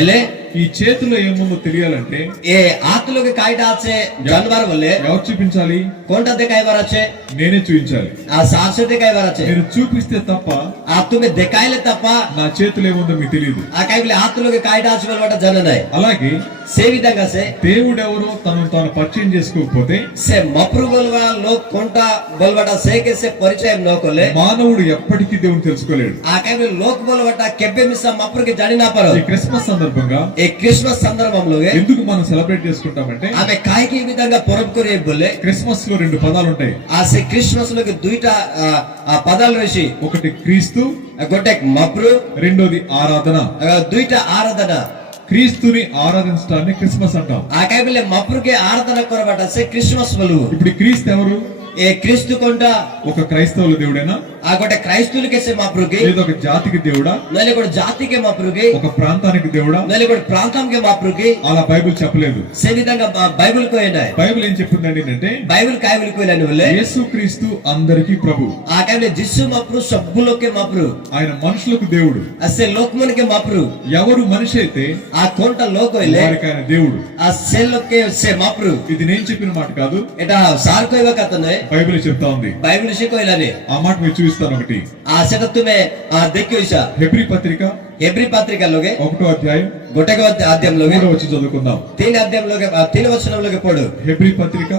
ఎలే ఈ చేతిలో ఏముందో తెలియాలంటే ఏ ఆత్మలోకి కాయటా আছে জানবার বলে ఎవరు చూపించాలి? কোনটা দেখাইবার আছে నేనే చూపించాలి. ఆ సాక్షి দেখাইবার আছে నేను చూపిస్తే తప్ప ఆ తుమే দেখাইলে తప్ప నా చేతిలో ఏముందో మీకు తెలియదు. ఆ కైబిలి ఆత్మలోకి కాయటా আছে బలవట జన নাই అలాగే సే విధంగా సే దేవుడు ఎవరో తనను తాను పరిచయం చేసుకోకపోతే से मफरू बोलवा लोग कोंटा बोलवाटा से के से परिचय न कोले మానవుడు ఎప్పటికీ దేవుని తెలుసుకోలేడు. आके में लोग बोलवाटा केबे मिसा मफरू के जानी ना पारो ఈ క్రిస్మస్ సందర్భంగా एक क्रिसमस సందర్భం లోగే ఎందుకు మనం సెలబ్రేట్ చేసుకుంటామంటే, ఆమె కాయకి ఈ విధంగా పొరబ్ కొరే బోలే క్రిస్మస్ లో రెండు పదాలు ఉంటాయి. ఆ से क्रिसमस లోకి దుయిట ఆ పదాలు రేసి ఒకటి క్రీస్తు, గొట్టె మఫరు రెండోది ఆరాధన. దుయిట ఆరాధన క్రీస్తుని ఆరాధించడాన్ని క్రిస్మస్ అంటాం. ఆ కైబిలే మఫరు కే ఆరాధన కొరబట से क्रिसमस బలు ఇప్పుడు ఈ క్రీస్తు ఎవరు? ఏ క్రీస్తు కొంటా ఒక క్రైస్తవుల దేవుడేనా? ఆ గొట్టె క్రైస్తవులకే से మఫరు కే లేదా ఒక జాతికి దేవుడా? నలే కూడా జాతికే మఫరు కే ఒక ప్రాంతానికి దేవుడా? నలే కూడా ప్రాంతంకే మఫరు కే అలా బైబిల్ చెప్పలేదు. से విధంగా బైబిల్ కోయనాయ్ బైబిల్ ఏం చెప్తుందండి అంటే, బైబిల్ కాయబిల్ కోయలని వల్లే యేసుక్రీస్తు అందరికీ ప్రభు. ఆ కాయబిలే जिसु మఫరు సబ్బు లోకే మఫరు ఆయన మనుషులకు దేవుడు. అసే లోకమన్ కే మఫరు ఎవరు మనిషి అయితే ఆ కొంట లోకోయలే వారికి ఆయన దేవుడు. ఆ से లోకే से మఫరు ఇది నేను చెప్పిన మాట కాదు, এটা సార్ కోయవ కతనే బైబిల్ చెప్తా ఉంది. బైబిల్ షికోయలని ఆ మాట మీరు చూపిస్తాను. ఒకటి ఆ సెట తుమే ఆ देखियोసా హెబ్రీ పత్రిక హెబ్రీ పత్రిక లోగే 1వ అధ్యాయం గొటక అధ్యాయం లోగే 3వ వచనం చదువుకుందాం. 3 అధ్యాయం లోగే 3 వచనం లోగే పడు హెబ్రీ పత్రిక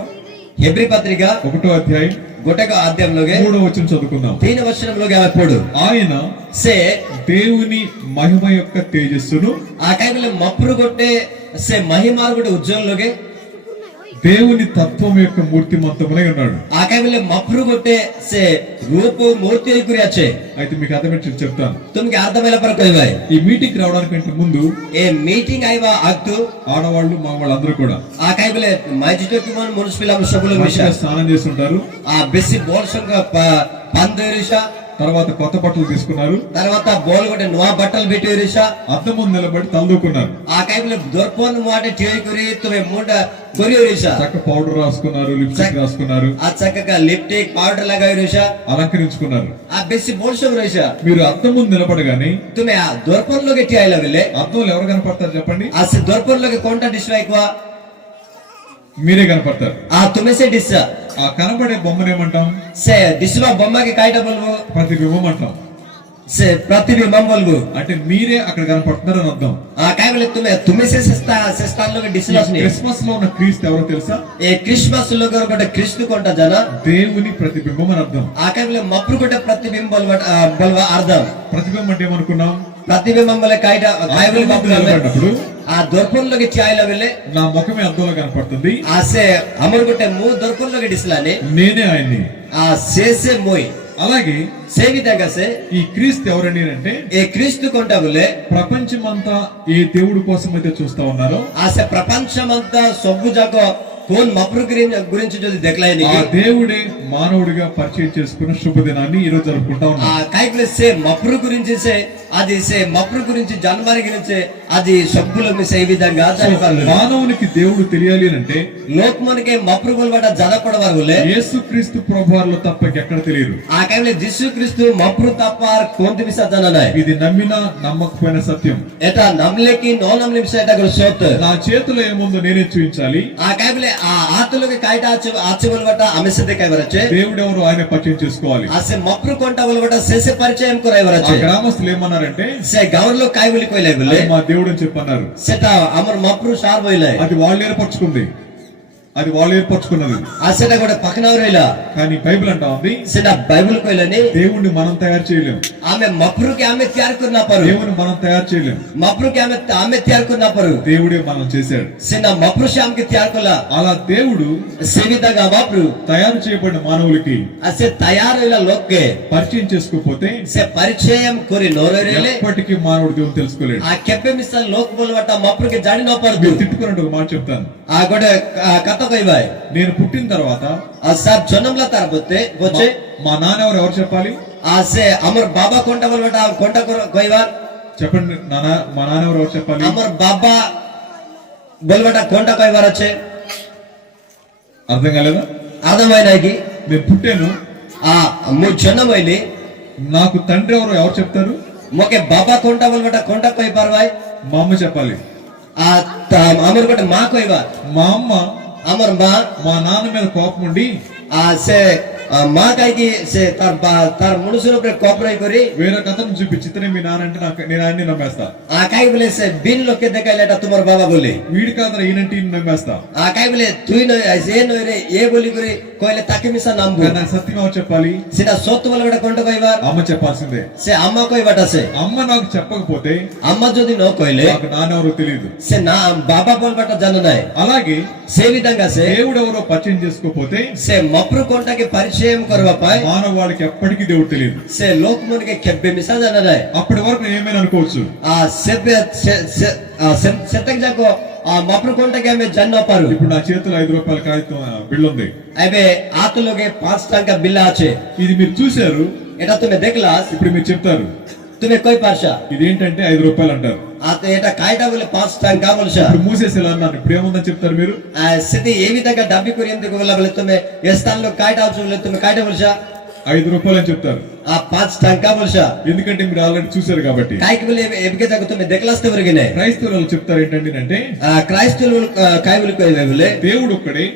హెబ్రీ పత్రిక 1వ అధ్యాయం గొటక అధ్యాయం లోగే 3వ వచనం చదువుకుందాం. 3 వచనం లోగే పడు ఆయన से దేవుని మహిమ యొక్క తేజస్సును, ఆ కాయబిలే మఫరు గొట్టే से మహిమార్ గొట్టే ఉజ్జోల్ లోగే దేవుని తత్వం యొక్క మూర్తిమంతమునై ఉన్నాడు. ఆ కాయబిలే మఫరు గొట్టే से రూపు మూర్తి గురి আছে అయితే మీకు అర్థమేంటో చెప్తాను. तुमके అర్థమైల పర కోయవాయ్ ఈ మీటింగ్ రావడానికి ముందు ఏ మీటింగ్ ఐవా అక్తు ఆడవాళ్ళు మగవాళ్ళు అందరూ కూడా ఆ కాయబిలే మైజిటో కిమన్ మున్సిపల్ am సబులు మంచిగా మిషా స్నానం చేస్తుంటారు. ఆ బెసి బోల్ సంగ పందేరిషా తర్వాత కొత్త బట్టలు తీసుకున్నారు. తర్వాత బోల్ గొట్టే నవ బట్టలు బెట్టేరిషా అద్దం ముందు నిలబడి తలదూకున్నారు. ఆ కాయబిలే దొర్పోన్ మాటే టియై కురి తుమే ముండ కొరియోరిషా చక్క పౌడర్ రాసుకున్నారు, లిప్స్టిక్ రాసుకున్నారు, ఆ చక్కగా లిప్టిక్ పౌడర్ లగాయిరిషా అలంకరించుకున్నారు. ఆ బెసి బోల్ సంగ రేషా మీరు అద్దం ముందు నిలబడగానే तुमे आ दर्पण लोगे टियाई लगले అద్దంలో ఎవరు కనపడతారు చెప్పండి? आ से दर्पण लोगे कोणता डिस्ट्राइक वा మీరే కనపడతారు. आ तुमे से डिस ఆ కనబడే బొమ్మను ఏమంటాం? से डिसवा बम्मा के कायटा बोलबो ప్రతిబింబం అంటాం. से प्रतिबिंबम बोलबो అంటే మీరే అక్కడ కనపడుతున్నారు అని అర్థం. आ काय बोले तुमे से स्थान लोगे डिसलस नी క్రిస్మస్ లో ఉన్న క్రీస్తు ఎవరో తెలుసా? ए क्रिसमस लोगे गोटे क्रिस्तु कोणता जना దేవుని ప్రతిబింబం అని అర్థం. आ काय बोले मप्रू गोटे प्रतिबिंब बोलवा अर्थम ప్రతిబింబం అంటే ఏమనుకున్నాం? प्रतिबिंबम बोले कायटा काय बोले बाबू నిలబడినప్పుడు आ दर्पण लोगे टियाई लगले నా ముఖమే అద్దంలో కనపడుతుంది, आ से हमर गोटे मुंह दर्पण लोगे डिसलाने నేనే ఆయన్ని. आ से मोई అలాగే से विधंगा से ఈ క్రీస్తు ఎవరని అంటే, ए क्रिस्तु कोणता बोले ప్రపంచమంతా ఏ దేవుడి కోసం అయితే చూస్తా ఉన్నారో ఆసే ప్రపంచమంతా సొబ్బు జాగో কোন মপ্রু గురించి যদি দেখলাই ఆ নাকি దేవుడే మానవుడిగా పరిచయం చేసుకున్న శుభదినాన్ని ఈ రోజు జరుపుకుంటా ఆ ఉన్నాం. కాయకులే సే మప్రు గురించి సే అది సే మప్రు గురించి జన్మరి గురించి అది సబ్బులు మిస్ ఏ విధంగా జరపాలి. మానవునికి దేవుడు తెలియాలి అంటే లోకమునికి మప్రు బోల్బట జరపడవారు బోలే యేసుక్రీస్తు ప్రభువారిలో తప్ప ఎక్కడ తెలియదు. ఆ కాయకులే యేసు క్రీస్తు మప్రు తప్ప కోంతి మిస జననాయ్. ఇది నమ్మినా నమ్మకపోయిన సత్యం. ఎట నమ్లేకి నో నమ్లి మిస ఎట గొ సోత్. నా చేతిలో ఏముందో నేనే చూపించాలి. ఆ కాయకులే ఆ ఆతులోకి కాయట ఆచి బోల్బట అమిసతే కైవరచే. దేవుడు ఎవరు ఆయన పరిచయం చేసుకోవాలి. ఆసే మప్రు కొంట బోల్బట సేసే పరిచయం కొరైవరచే. ఆ గ్రామస్తులు ఏమన్నారంటే సే గవర్లో కాయ బోలి కోయిలే బోలే. అది మా దేవుడు అని చెప్పన్నారు. సెట అమర్ మప్రు షార్ బోయిలే. అది వాళ్ళు ఏర్పరచుకుంది, అది వాళ్ళు ఏర్పరచుకున్నది. ఆ సెట కూడా పక్కనవరైలా. కానీ బైబిల్ అంటా ఉంది సెట బైబిల్ కోయిలని దేవుణ్ణి మనం తయారు చేయలేం. ఆమె మప్రుకి ఆమె తయారు కొన్న పరు. దేవుని మనం తయారు చేయలేం. మప్రుకి ఆమె తయారు కొన్న పరు. దేవుడే మనం చేశాడు. సెన మప్రు శ్యామ్కి తయారు కొల్ల. అలా దేవుడు సేవితగా మప్రు తయారు చేయబడిన మానవులకి అసే తయారైన లోక్కే పరిచయం చేసుకోకపోతే సే పరిచయం కొరి నోరేరేలే ఎప్పటికీ మానవుడు దేవుని తెలుసుకోలేడు. ఆ కెప్పే మిస్సల్ లోక్ బోల్వట మప్రుకి జాడి నోపరదు. మీరు తిట్టుకున్నట్టు ఒక మాట చెప్తాను. ఆ గొడే కథ కైవాయ్. నేను పుట్టిన తర్వాత ఆ సాబ్ జన్మల తరబతే వచ్చే మా నాన్న ఎవరు చెప్పాలి? ఆసే అమర్ బాబా కొంట బోల్వట కొంట కైవార్ చెప్పండి. మా నాన్న ఎవరు చెప్పాలి? అమర్ బాబా బోల్వట కొంట కైవార్ వచ్చే. అర్థం కాలేదా? అర్థమైనాకి నేను పుట్టాను, ఆ ము జన్మైలి నాకు తండ్రి ఎవరు చెప్తారు? మొకే బాబా కొంట బోల్వట కొంట కైవార్ వాయ్. మా అమ్మ చెప్పాలి. ఆ అమర్ కొట్ట మా కైవార్. మా అమ్మ అమర్ మా నాన్న మీద కోపం ఉండి ఆ సే మా కాయకి సే తార్ మునుసులో కోపరై కొరి వేరే కథను చూపించి ఇతనే మీ నాన్న అంటే నేను ఆయన్ని నమ్మేస్తా. ఆ కాయ బోలే సే బిన్ లోకే దేఖాయిలేట తుమార్ బాబా బోలే వీడి కాదరా ఈయనంటే నమ్మేస్తా. ఆ కాయ బోలే తుయి నో ఏ నో రే ఏ బోలి కొరి కోయిలే తకి మిసా నమ్ము. నాకు సత్యం ఎవరు చెప్పాలి? సినా సోత్తు వల కూడా కొంట కైవార్ అమ్మ చెప్పాల్సిందే. సే అమ్మ కోయి బట సే అమ్మ నాకు చెప్పకపోతే అమ్మ జోది నో కోయిలే నాకు నాన్న ఎవరో తెలియదు. సే నా బాబా బోల్ బట జననాయ్. అలాగే సే విధంగా సే దేవుడు ఎవరో పరిచయం చేసుకోకపోతే సే మప్రు కొంటకి పరిచయం కొరవపై మానవాళికి ఎప్పటికీ దేవుడు తెలియదు. సే లోక్ మునికి కెబ్బే మిసా జననాయ్. అప్పటి వరకు ఏమైనా అనుకోవచ్చు. ఆ సెబ్బే సెట్టక్ జాకో ఆ మప్రు కొంటకి ఆమె జన్నపారు. ఇప్పుడు నా చేతిలో 5 రూపాయల కాగితం బిల్లు ఉంది. అబే ఆతులోగే 5 టంకా బిల్ ఆచే. ఇది మీరు చూశారు. ఎటా తుమే దేఖలాస్. ఇప్పుడు మీరు చెప్తారు తుమే కోయి పార్షా ఇదేంటంటే 5 రూపాయలు అంటారు. ఆతే ఎటా కాయటా బోలే 5 టంకా బోల్షా. ఇప్పుడు మూసేసేలా అన్నాను. ఇప్పుడు ఏముందని చెప్తారు మీరు? ఆ సిది ఏ విధంగా డబ్బి కొరి ఎందుకు బోలబలే తుమే ఏ స్థానంలో కాయటా బోలే తుమే కాయటా బోల్షా 5 రూపాయలు అని చెప్తారు. ఆ 5 టంకా బోల్షా. ఎందుకంటే మీరు ఆల్రెడీ చూశారు కాబట్టి. కాయకి బోలే ఎబికే జాకో తుమే దేఖలాస్తే వరగినే. క్రైస్తవులు చెప్తారు ఏంటంటే ఆ క్రైస్తవులు కాయబులు కోయి బోలే దేవుడు ఒక్కడే,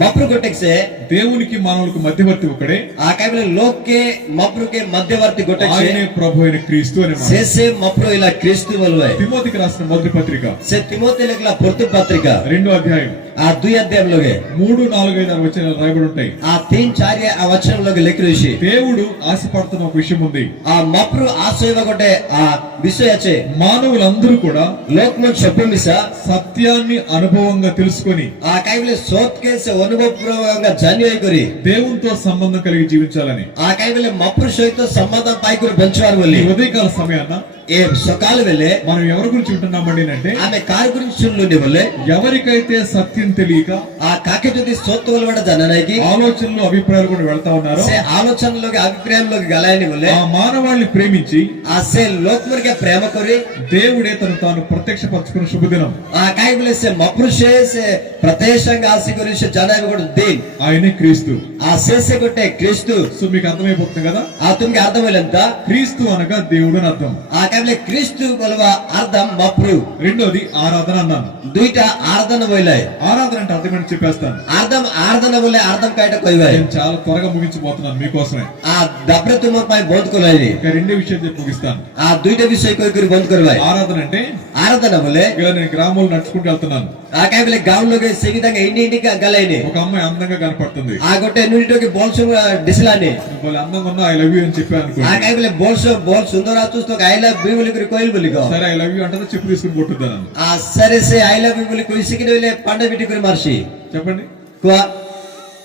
మప్రు కొట్టెక్సే దేవునికి మానవులకు మధ్యవర్తి ఒక్కడే. ఆ కాయబులే లోక్కే మప్రుకే మధ్యవర్తి కొట్టెక్సే ఆయనే ప్రభు అయిన క్రీస్తు అని మాట. సేసే మప్రు ఇలా క్రీస్తు వల్వై. తిమోతికి రాసిన మొదటి పత్రిక సే తిమోతిలకు పొర్తు పత్రిక 2వ అధ్యాయం ఆ 2 అధ్యాయంలోగే 3, 4, 5, 6 వచనాలు రాయబడి ఉంటాయి. ఆ 3, 4 ఆ వచనంలోకి లెక్కరేసి దేవుడు ఆశపడుతున్న ఒక విషయం ఉంది. ఆ మప్రు ఆశయవ కొట్టే ఆ విషయ చే మానవులందరూ కూడా లోకము చెప్పమిస సత్యాన్ని అనుభవంగా తెలుసుకొని ఆ కైబిలే సోత్కేసే అనుభవపూర్వకంగా జాన్యై కొరి దేవునితో సంబంధం కలిగి జీవించాలని ఆ కైబిలే మప్రు సహిత సంబంధం పైకురు పెంచువారు ఈ వెళ్ళి ఉదయకాల సమయాన్న ఏ సకాల వెళ్ళే మనం ఎవరి గురించి ఉంటున్నామండి అంటే ఆమె కారు గురించి చుల్లుండి వెళ్ళే ఎవరికైతే సత్యం తెలియక ఆ కాకి జ్యోతి సోత్తు వలవడ జననాయికి ఆలోచనలు అభిప్రాయాలు కూడా వెళ్తా ఉన్నారు. ఆలోచనలోకి అభిప్రాయంలోకి గలాయని వెళ్ళే ఆ మానవాళిని ప్రేమించి ఆ సే లోకమునికే ప్రేమ కొరి దేవుడే తను తాను ప్రత్యక్షపరచుకున్న శుభదినం. ఆ కాయబులే సే మప్రు సే ప్రత్యేకంగా ఆశ గురించి జనాన్ని కూడా దీన్ ఆయనే క్రీస్తు. ఆ సేసే కొట్టే క్రీస్తు. సో మీకు అర్థమైపోతుంది కదా. ఆ తుమ్కి అర్థమైంత క్రీస్తు అనగా దేవుడు అని అర్థం. ఆ కాయబులే క్రీస్తు బలవ అర్థం మప్రు. రెండోది ఆరాధన అన్నాను. దుయిట ఆరాధన పోయిలాయ్. ఆరాధన అంటే అర్థం ఏంటి చెప్పేస్తాను. అర్థం ఆరాధన పోలే అర్థం కాయట కొయ్యాయి. నేను చాలా త్వరగా ముగించిపోతున్నాను మీకోసమే. ఆ దబ్ర తుమ్మ పై బోధకులాయి. ఇక రెండే విషయం చెప్పి ముగిస్తాను. ఆ దుయిట విషయ కొయ్యి బంద్ కొరవాయి. ఆరాధన అంటే ఆరాధన పోలే ఇలా నేను గ్రామంలో నడుచుకుంటూ వెళ్తున్నాను. ఆ కాయబులే గాంలోకి సే విధంగా ఇంటికి గలైని ఒక అమ్మాయి అందంగా కనపడుతుంది. ఆ కొట్టే నుడిటోకి బోల్సు డిసిలాని వాళ్ళు అందంగా ఉన్నా ఐ లవ్ యూ అని చెప్పాను అనుకో. ఆ కాయబులే బోల్ సుందర చూస్తూ ఐ లవ్ యూ బోలి కోయిల్ బోలిగో. సరే ఐ లవ్ యూ అంటే చెప్పు తీసుకుని కొట్టుద్దాను. ఆ సరే సే ఐ లవ్ యూ బోలి కోయి సికిన వెళ్ళే పండ బిటి కొరి మార్చి చెప్పండి కువా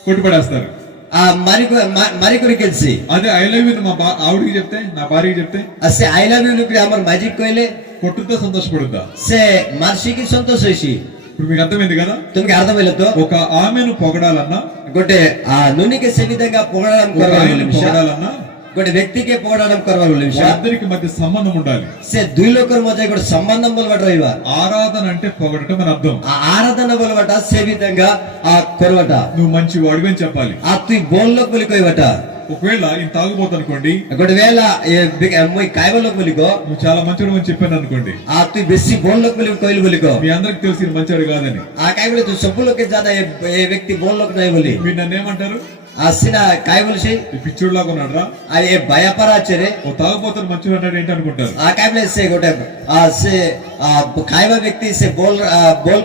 కొట్టుపడేస్తారు. ఆ మరి కొరి కెల్సి అదే ఐ లవ్ యూ మా ఆవిడికి చెప్తే, నా భార్యకి చెప్తే అసే ఐ లవ్ యూ లుక్రి అమర్ మ్యాజిక్ కోయిలే కొట్టుతో సంతోషపడుద్దా? సే మార్చి కి సంతోష హైసి ఇప్పుడు మీకు అర్థమైంది కదా, तुमके अर्थ में तो ఒక ఆమెను పొగడాలన్నా, गोटे नुनी के से विधंगा पोगड़म ఒక करवा ఆయనను పొగడాలన్నా गोटे व्यक्ति के पोगड़म करवा వాళ్ళిద్దరికి మధ్య సంబంధం ఉండాలి. से दुई लोकर मजे गोटे संबंधम बोलबट रहिबा ఆరాధన అంటే పొగడటం అని అర్థం. आ आराधना बोलबट से विधंगा आ करवट నువ్వు మంచి వాడివి అని చెప్పాలి. आ तु बोल लोक बोली कोइबट ఒకవేళ ఈయన తాగుబోతు అనుకోండి, गोटे वेला ये मोय कायबल लोक बोली को నువ్వు చాలా మంచివాడు అని చెప్పాను అనుకోండి, आ तु बेसी बोल लोक बोली कोइल बोली को మీ అందరికి తెలిసి ఈయన మంచివాడు కాదని. आ कायबल तु सब लोग के ज्यादा ये व्यक्ति बोल लोक नहीं बोली మీరు నన్ను ఏమంటారు, आसिना काय बोलशी ఈ పిచ్చోడ్లాగా ఉన్నాడు, आ ये भयापरा चेरे ఓ తాగుబోతుడు మంచివాడు అన్నాడు ఏంటి అనుకుంటారు. आ काय बोले से गोटे से खायबा व्यक्ति से बोल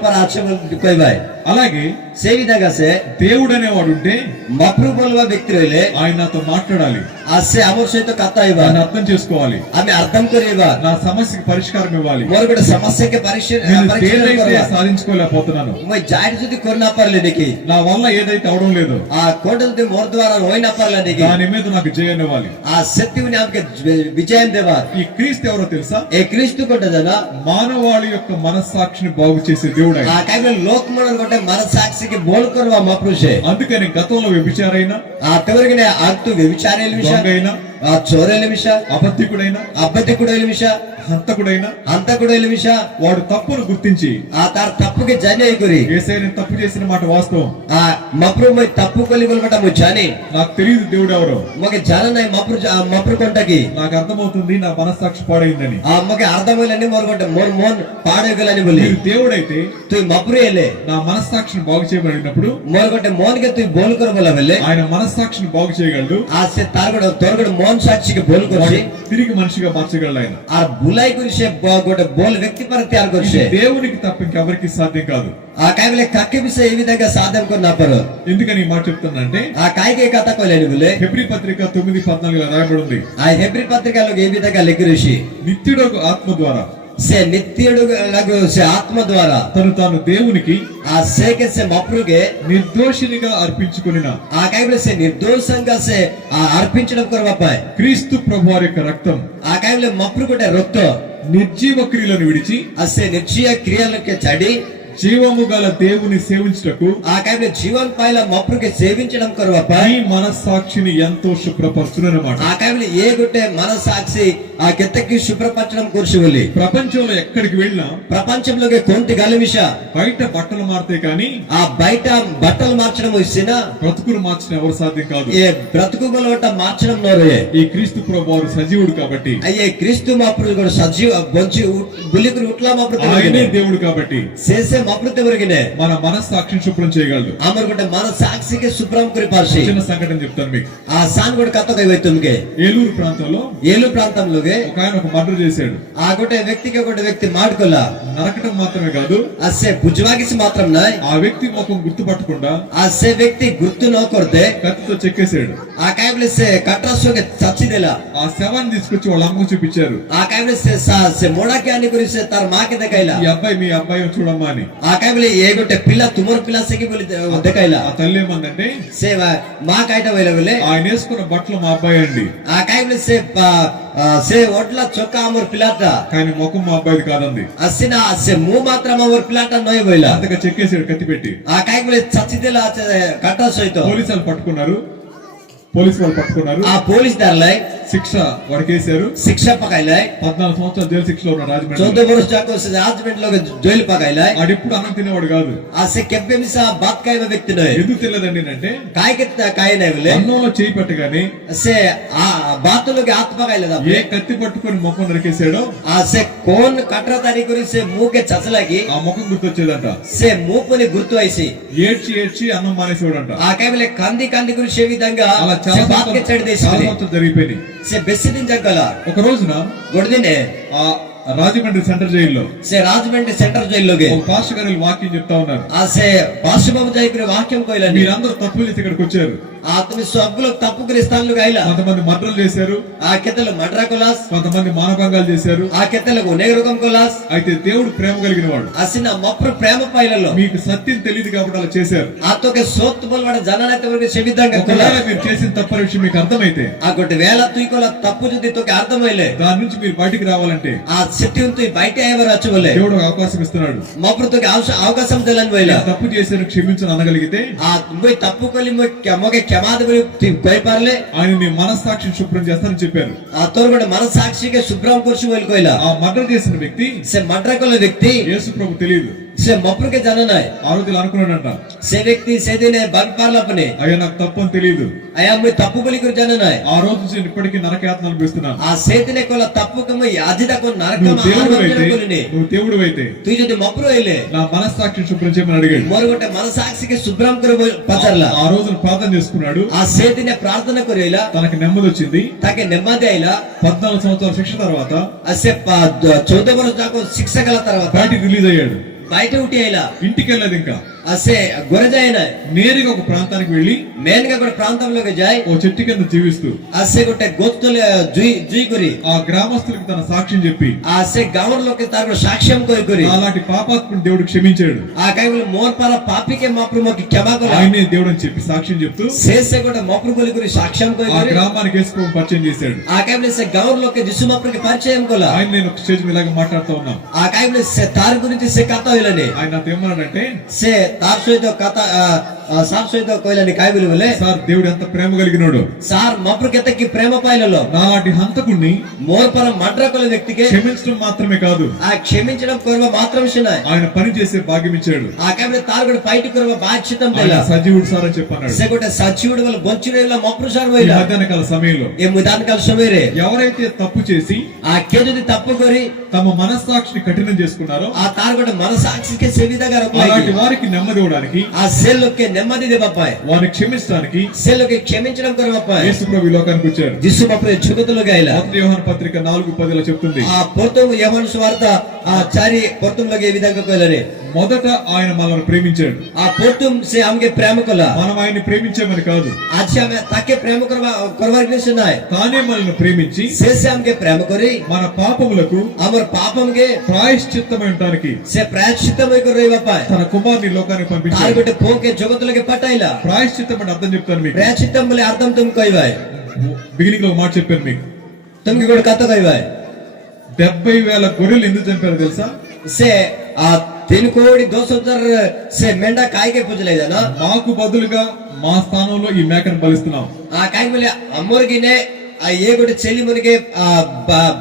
पर आछे कोई भाई అలాగే से विधंगा से దేవుడు అనేవాడు ఉంటే मप्रु बोलवा व्यक्ति रहिले ఆయన నాతో మాట్లాడాలి, आसे आमर सहित कथा इबा నన్ను అర్థం చేసుకోవాలి, आमे अर्थम करिबा నా సమస్యకి పరిష్కారం ఇవ్వాలి. मोर गोटे समस्या के నేను परीक्षण ఏదైతే करवा సాధించుకోలేకపోతున్నాను, मैं जाइड जदी करना परले देखि నా వల్ల ఏదైతే అవడం లేదు आ कोटल दे मोर द्वारा होई ना परले देखि దాని మీద నాకు జయనివ్వాలి. आ सत्यवनि आपके विजय देवा ఈ క్రీస్తు ఎవరో తెలుసా, ए क्रिस्तु कोटे जना మానవాళి యొక్క మనస్సాక్షిని బాగు చేసే దేవుడు ఆయన. आ काय बोले लोक मन गोटे मन साक्षी के बोल करवा मप्रु से అందుకని గతంలో వ్యభిచారైనా, आ तवरगने आतु व्यभिचारेल विषय దొంగైనా, आ चोरेल विषय అబద్ధికుడైనా, అబద్ధికుడైన విషయ హంతకుడైనా హంతకుడైన విషయ వాడు తప్పును గుర్తించి ఆ తార్ తప్పుకి జనే కొరి యేసయ్య నేను తప్పు చేసిన మాట వాస్తవం, ఆ మప్రు మై తప్పు కొలి బలబట ము జాని నాకు తెలియదు దేవుడు ఎవరో, మగే జాన నై మప్రు కొంటకి నాకు అర్థమవుతుంది నా మనస్సాక్షి పాడైందని. ఆ మగే అర్థమైలని మోరగొట్ట మోర్ మోన్ పాడగలని బోలి మీరు దేవుడైతే తు మప్రు ఎలే నా మనస్సాక్షిని బాగు చేయబడినప్పుడు మోరగొట్ట మోన్ కే తు బోల్ కర బోల వెలే ఆయన మనస్సాక్షిని బాగు చేయగలడు, ఆ సే తారగడ తోరగడ మోన్ సాక్షికి బోల్ కొరి తిరిగి మనిషిగా మార్చగలడు ఆయన. ఆ బులాయి కురిసే గొట్ట బోల్ వ్యక్తి పర తయారు ఇది కొరిసే దేవునికి తప్ప ఇంకెవరికి సాధ్యం కాదు. ఆ కాయలే కక్కే బిసే ఈ విధంగా సాధ్యం కొన్న పరు ఎందుకని ఈ మాట చెప్తానంటే ఆ కాయకే కథ కొలేని బోలే హెబ్రీ పత్రిక 9:14 రాయబడి ఉంది, ఆ హెబ్రీ పత్రికలో ఏ విధంగా లెక్కరుషి నిత్యుడు ఆత్మ ద్వారా से नित्युడు లగు से ఆత్మ ద్వారా తను తాను దేవునికి ఆ సేకే से మప్రుగే నిర్దోషినిగా అర్పించుకొనిన ఆ కైబుల से నిర్దోషంగా से ఆ అర్పించడం కొరవపాయ్ క్రీస్తు ప్రభువారి యొక్క రక్తం ఆ కైబుల మప్రుకుంటే రొక్తో నిర్జీవ క్రియలను విడిచి అసే నిర్జీవ క్రియలకి చడి జీవము గల దేవుని సేవించుటకు ఆ కైబుల జీవన్ పాయల మప్రుకి సేవించడం కొరవపాయ్ ఈ మనస్సాక్షిని ఎంతో శుభ్రపరచునన్నమాట. ఆ కైబుల ఏ గుట్టే మనసాక్షి ఆ కెత్తకి శుభ్రపరచడం కూర్చువలి ప్రపంచంలో ఎక్కడికి వెళ్ళినా ప్రపంచంలోకి కొంటి గలవిష బయట బట్టలు మారితే కానీ ఆ బయట బట్టలు మార్చడం ఇచ్చిన బ్రతుకును మార్చడం ఎవరు సాధ్యం కాదు. ఏ బ్రతుకు బలవట మార్చడం నోరే ఈ క్రీస్తు ప్రభువారు సజీవుడు కాబట్టి, అయ్యే క్రీస్తు మప్రు కూడా సజీవ బొంచి బులికురు ఉట్లా మప్రు ఆయనే దేవుడు కాబట్టి చేసే మప్రుత వరకునే మన మనస్సాక్షిని శుభ్రం చేయగలడు. అమర్ కూడా మన సాక్షికి శుభ్రం కృపాసి చిన్న సంఘటన చెప్తాను మీకు. ఆ సాన్ కూడా కథ కైవైతుందికే ఏలూరు ప్రాంతంలో ఏలు ప్రాంతంలోగే ఒక ఆయన ఒక మర్డర్ చేశాడు. ఆ గొట్టే వ్యక్తికి ఒక వ్యక్తి మాడుకోల నరకటం మాత్రమే కాదు, అసే భుజవాగిసి మాత్రం నాయ్ ఆ వ్యక్తి ముఖం గుర్తుపట్టకుండా అసే వ్యక్తి గుర్తు నో కొడితే కత్తితో చెక్కేశాడు. ఆ కైబులసే కట్రాసోగే చచ్చిదేలా ఆ శవాన్ని తీసుకొచ్చి వాళ్ళ అమ్మకు చూపించారు. ఆ కైబులసే సే మోడాకి అని గురించి తార్ మాకి దకైలా ఈ అబ్బాయి మీ అబ్బాయి చూడమ్మా అని. ఆ కైబులే ఏ గొట్టే పిల్ల తుమర్ పిల్ల సెకి బోలి దకైలా ఆ తల్లి ఏమందంటే సేవా మా కైట వైలవలే ఆయన వేసుకున్న బట్టలు మా అబ్బాయి అండి, ఆ కైబులే से ओटला चोका अमर पिलाटा కానీ ముఖం మా అబ్బాయిది కాదండి. असिना से मुंह मात्र अमर पिलाटा नय बोला అంతగా చెక్కేశాడు కత్తి పెట్టి. आ काय बोले चचिदेला काटा सहित పోలీసు వాళ్ళు పట్టుకున్నారు, పోలీసు వాళ్ళు పట్టుకున్నారు. आ पुलिस दारलाई శిక్ష వాడికి వేశారు. शिक्षा पकाइलाई 14 సంవత్సరాలు జైలు శిక్షలో ఉన్నాడు రాజమండ్రి. 14 वर्ष जाको से राजमेंट लोग जेल पकाइलाई ఆడిప్పుడు అన్నం తినేవాడు కాదు. आ से केबे मिसा बात काय व्यक्ति नय ఎందుకు తెలియదండి అంటే काय के काय नय बोले అన్నంలో చేయి పెట్టగానే से आ बात लोग हाथ पकाइले दा ఏ కత్తి పట్టుకొని ముఖం నరికేశాడో आ से कौन कटरा तारी करी से मुंह के चचलागी ఆ ముఖం గుర్తొచ్చేదంట. से मुंह पनि गुर्तु आइसी ఏడ్చి ఏడ్చి అన్నం మానేసేవాడంట. आ काय बोले कांदी कांदी करी से विधंगा అలా से बात के चढ़ देसी సంవత్సరాలు జరిగిపోయింది. से बेसी दिन जगला ఒక రోజున गोडदिने ఆ రాజమండ్రి సెంటర్ జైల్లో से राजमंड्री सेंटर जेल लोगे ఒక పాస్టర్ గారు వాక్యం చెప్తా ఉన్నారు. आ से बादशाह बाबू जाई करे वाक्यम कोइलानी మీరందరూ తప్పులు చేసి ఇక్కడికి వచ్చారు, তুমি সবগুলো తప్పు করে স্থানలు গাইলা కొంతమంది మర్డర్లు చేశారు, কেতেలు మడ్రా కొలాస్ కొంతమంది మానభంగాలు చేశారు. కేতেలకు అనేక రకం కొలాస్ అయితే దేవుడు ప్రేమ కలిగిన వాడు. అసిన మప్రు ప్రేమ పైలలో మీకు సత్యం తెలియదు కాబట్టి అలా చేశారు. ఆతోకే సోత్ బోల్వాడ జననైతే వరకు చెవిద్దాంగా ఒకవేళ మీరు చేసిన తప్పని విషయం మీకు అర్థమైతే, ఒకటి వేళ తుయ్కోల తప్పు జుది తోకి అర్థమైలే దాని నుంచి మీరు బయటికి రావాలంటే ఆ శక్తి ఉంటూ బయట ఎవరు వచ్చులే దేవుడు ఒక అవకాశం ఇస్తున్నాడు. మప్రు తోకి అవకాశం తెలని పోయిలా తప్పు చేశారు క్షమించని అనగలిగితే, పోయి తప్పు కొలి మొగే క్షమాద కొయ్యపారలే ఆయన నీ మనస్సాక్షిని శుభ్రం చేస్తానని చెప్పారు. తోరు కూడా మనస్సాక్షిగా శుభ్రం కూర్చు వెళ్ళిపోయిలా. ఆ మర్డర్ చేసిన వ్యక్తి, మడ్రా కొల వ్యక్తి యేసు ప్రభు తెలియదు. से मप्र के जाना ना है ఆ రోజులు అనుకున్నాడంట, से व्यक्ति से दिन बग पारला अपने అయ్యా నాకు తప్పు అని తెలియదు, అయ్యా मैं తప్పు బలి कर जाना ना है ఆ రోజు నుంచి నేను ఇప్పటికీ నరకయాతన అనుభవిస్తున్నాను. ఆ సేతినే కొల తప్పు కమ యాజిద కొ నరకమ నువ్వు దేవుడు ఆరోగ్యకొలిని నువ్వు దేవుడు అయితే తు జది మప్రు అయిలే నా మనస్సాక్షిని శుభ్రం చేయమని అడిగాడు. మరొకటి మనసాక్షికి శుభ్రం కర పచర్లా. ఆ రోజున ప్రార్థన చేసుకున్నాడు. ఆ సేతినే ప్రార్థన కొరేలా తనకి నెమ్మది వచ్చింది. తాకే నెమ్మది అయిలా. 14 సంవత్సరాల శిక్ష తర్వాత అసే 14 वर्ष దాకా శిక్ష గల తర్వాత బయటికి రిలీజ్ అయ్యాడు. బయట ఉట్టి అయిలా. ఇంటికి వెళ్ళదు, ఇంకా అసే గొరజైన నేరుగా ఒక ప్రాంతానికి వెళ్లి మెయిన్ గా కూడా ప్రాంతంలోకి జాయ్ ఓ చెట్టు కింద జీవిస్తూ అసే గొట్టే గోత్తుల జుయి కొరి ఆ గ్రామస్తులకు తన సాక్ష్యం చెప్పి అసే గావర్లోకి తారు సాక్ష్యం కొరి అలాంటి పాపాత్ముని దేవుడు క్షమించాడు. ఆ కైవులు మోర్ పర పాపికే మాప్రు మాకి క్షమా కొర ఆయనే దేవుడు అని చెప్పి సాక్ష్యం చెప్తూ సేసే కూడా మాప్రు కొరి సాక్ష్యం ఆ కొరి గ్రామానికి వేసుకో పరిచయం చేశాడు. ఆ కైవులు సే గావర్లోకి దిసు మాప్రుకి పరిచయం కొల ఆయన నేను ఒక స్టేజ్ మీద ఇలాగ మాట్లాడుతూ ఉన్నాం. ఆ కైవులు సే తార్ గురించి సే కథ ఇలానే ఆయన నాతో ఏమన్నాడంటే, సే తార్ సోయితో కథ సార్ సోయితో కోయిలని కైవులు వలే సార్ దేవుడు ఎంత ప్రేమ కలిగినాడు, సార్ మాప్రు కెతకి ప్రేమ పాయలలో నాలాంటి హంతకుణ్ణి మోర్ పర మడ్ర కొల వ్యక్తికి క్షమించడం మాత్రమే కాదు, ఆ క్షమించడం కొరవ మాత్రం షినాయ్ ఆయన పని చేసే భాగ్యం ఇచ్చాడు. ఆ కైవులు తార్ కూడా బయట కొరవ బాధ్యతం ఆయన తెల సజీవుడు సార్ అని చెప్పన్నాడు. సే గొట్టే సచివుడు వల్ల బొంచురేల మాప్రు సార్ ఈ పోయిలా మధ్యాహ్న కాల సమయంలో ఏ ముదాన కాల సమయరే ఎవరైతే తప్పు చేసి ఆ కేజుది తప్పు కొరి తమ మనస్సాక్షిని కఠినం చేసుకున్నారో ఆ తార్ కూడా మనసాక్షికి సెవిదగా అలాంటి వారికి నెమ్మది ఇవ్వడానికి, ఆ సెల్లోకి నెమ్మది దే బప్పాయ్ వారిని క్షమించడానికి సెల్లోకి క్షమించడం కొర బప్పాయ్ యేసు ప్రభు ఈ లోకానికి వచ్చారు. జిస్సు బప్పాయ్ జగత్తులో గాయలా. మొదటి యోహాను పత్రిక 4:10 చెప్తుంది, ఆ పొర్తం యోహాను సువార్త ఆ చారి పొర్తంలోకి ఏ విధంగా కోయలరే మొదట ఆయన మనల్ని ప్రేమించాడు. ఆ పొర్తం సే ఆమెకి ప్రేమ కొల మనం ఆయన్ని ప్రేమించామని కాదు, आज हमें ताके प्रेम करवार के सुनाय తానే మనల్ని ప్రేమించి से हमके प्रेम करी మన పాపములకు हमर पापम के ప్రాయశ్చిత్తమయటానికి से प्रायश्चित्त में कर रही बापा తన కుమారుని ఈ లోకానికి तार పంపించాడు. बेटे पो के जगत लगे पटाइला ప్రాయశ్చిత్తం అంటే అర్థం చెప్తాను మీకు. प्रायश्चित्तम बोले अर्थम तुम कोई भाई బిగినింగ్ లో ఒక మాట చెప్పాను మీకు. तुम की कोई कतो कोई भाई 70,000 గొర్రెలు ఎందుకు చంపారో తెలుసా? से 3,02,000 से मेंढा काय के पूजले ना మాకు బదులుగా మా స్థానంలో ఈ మేకను బలిస్తున్నాం. आ काय बोले अमरगी ने आ ये गोटे చెల్లి మునిగే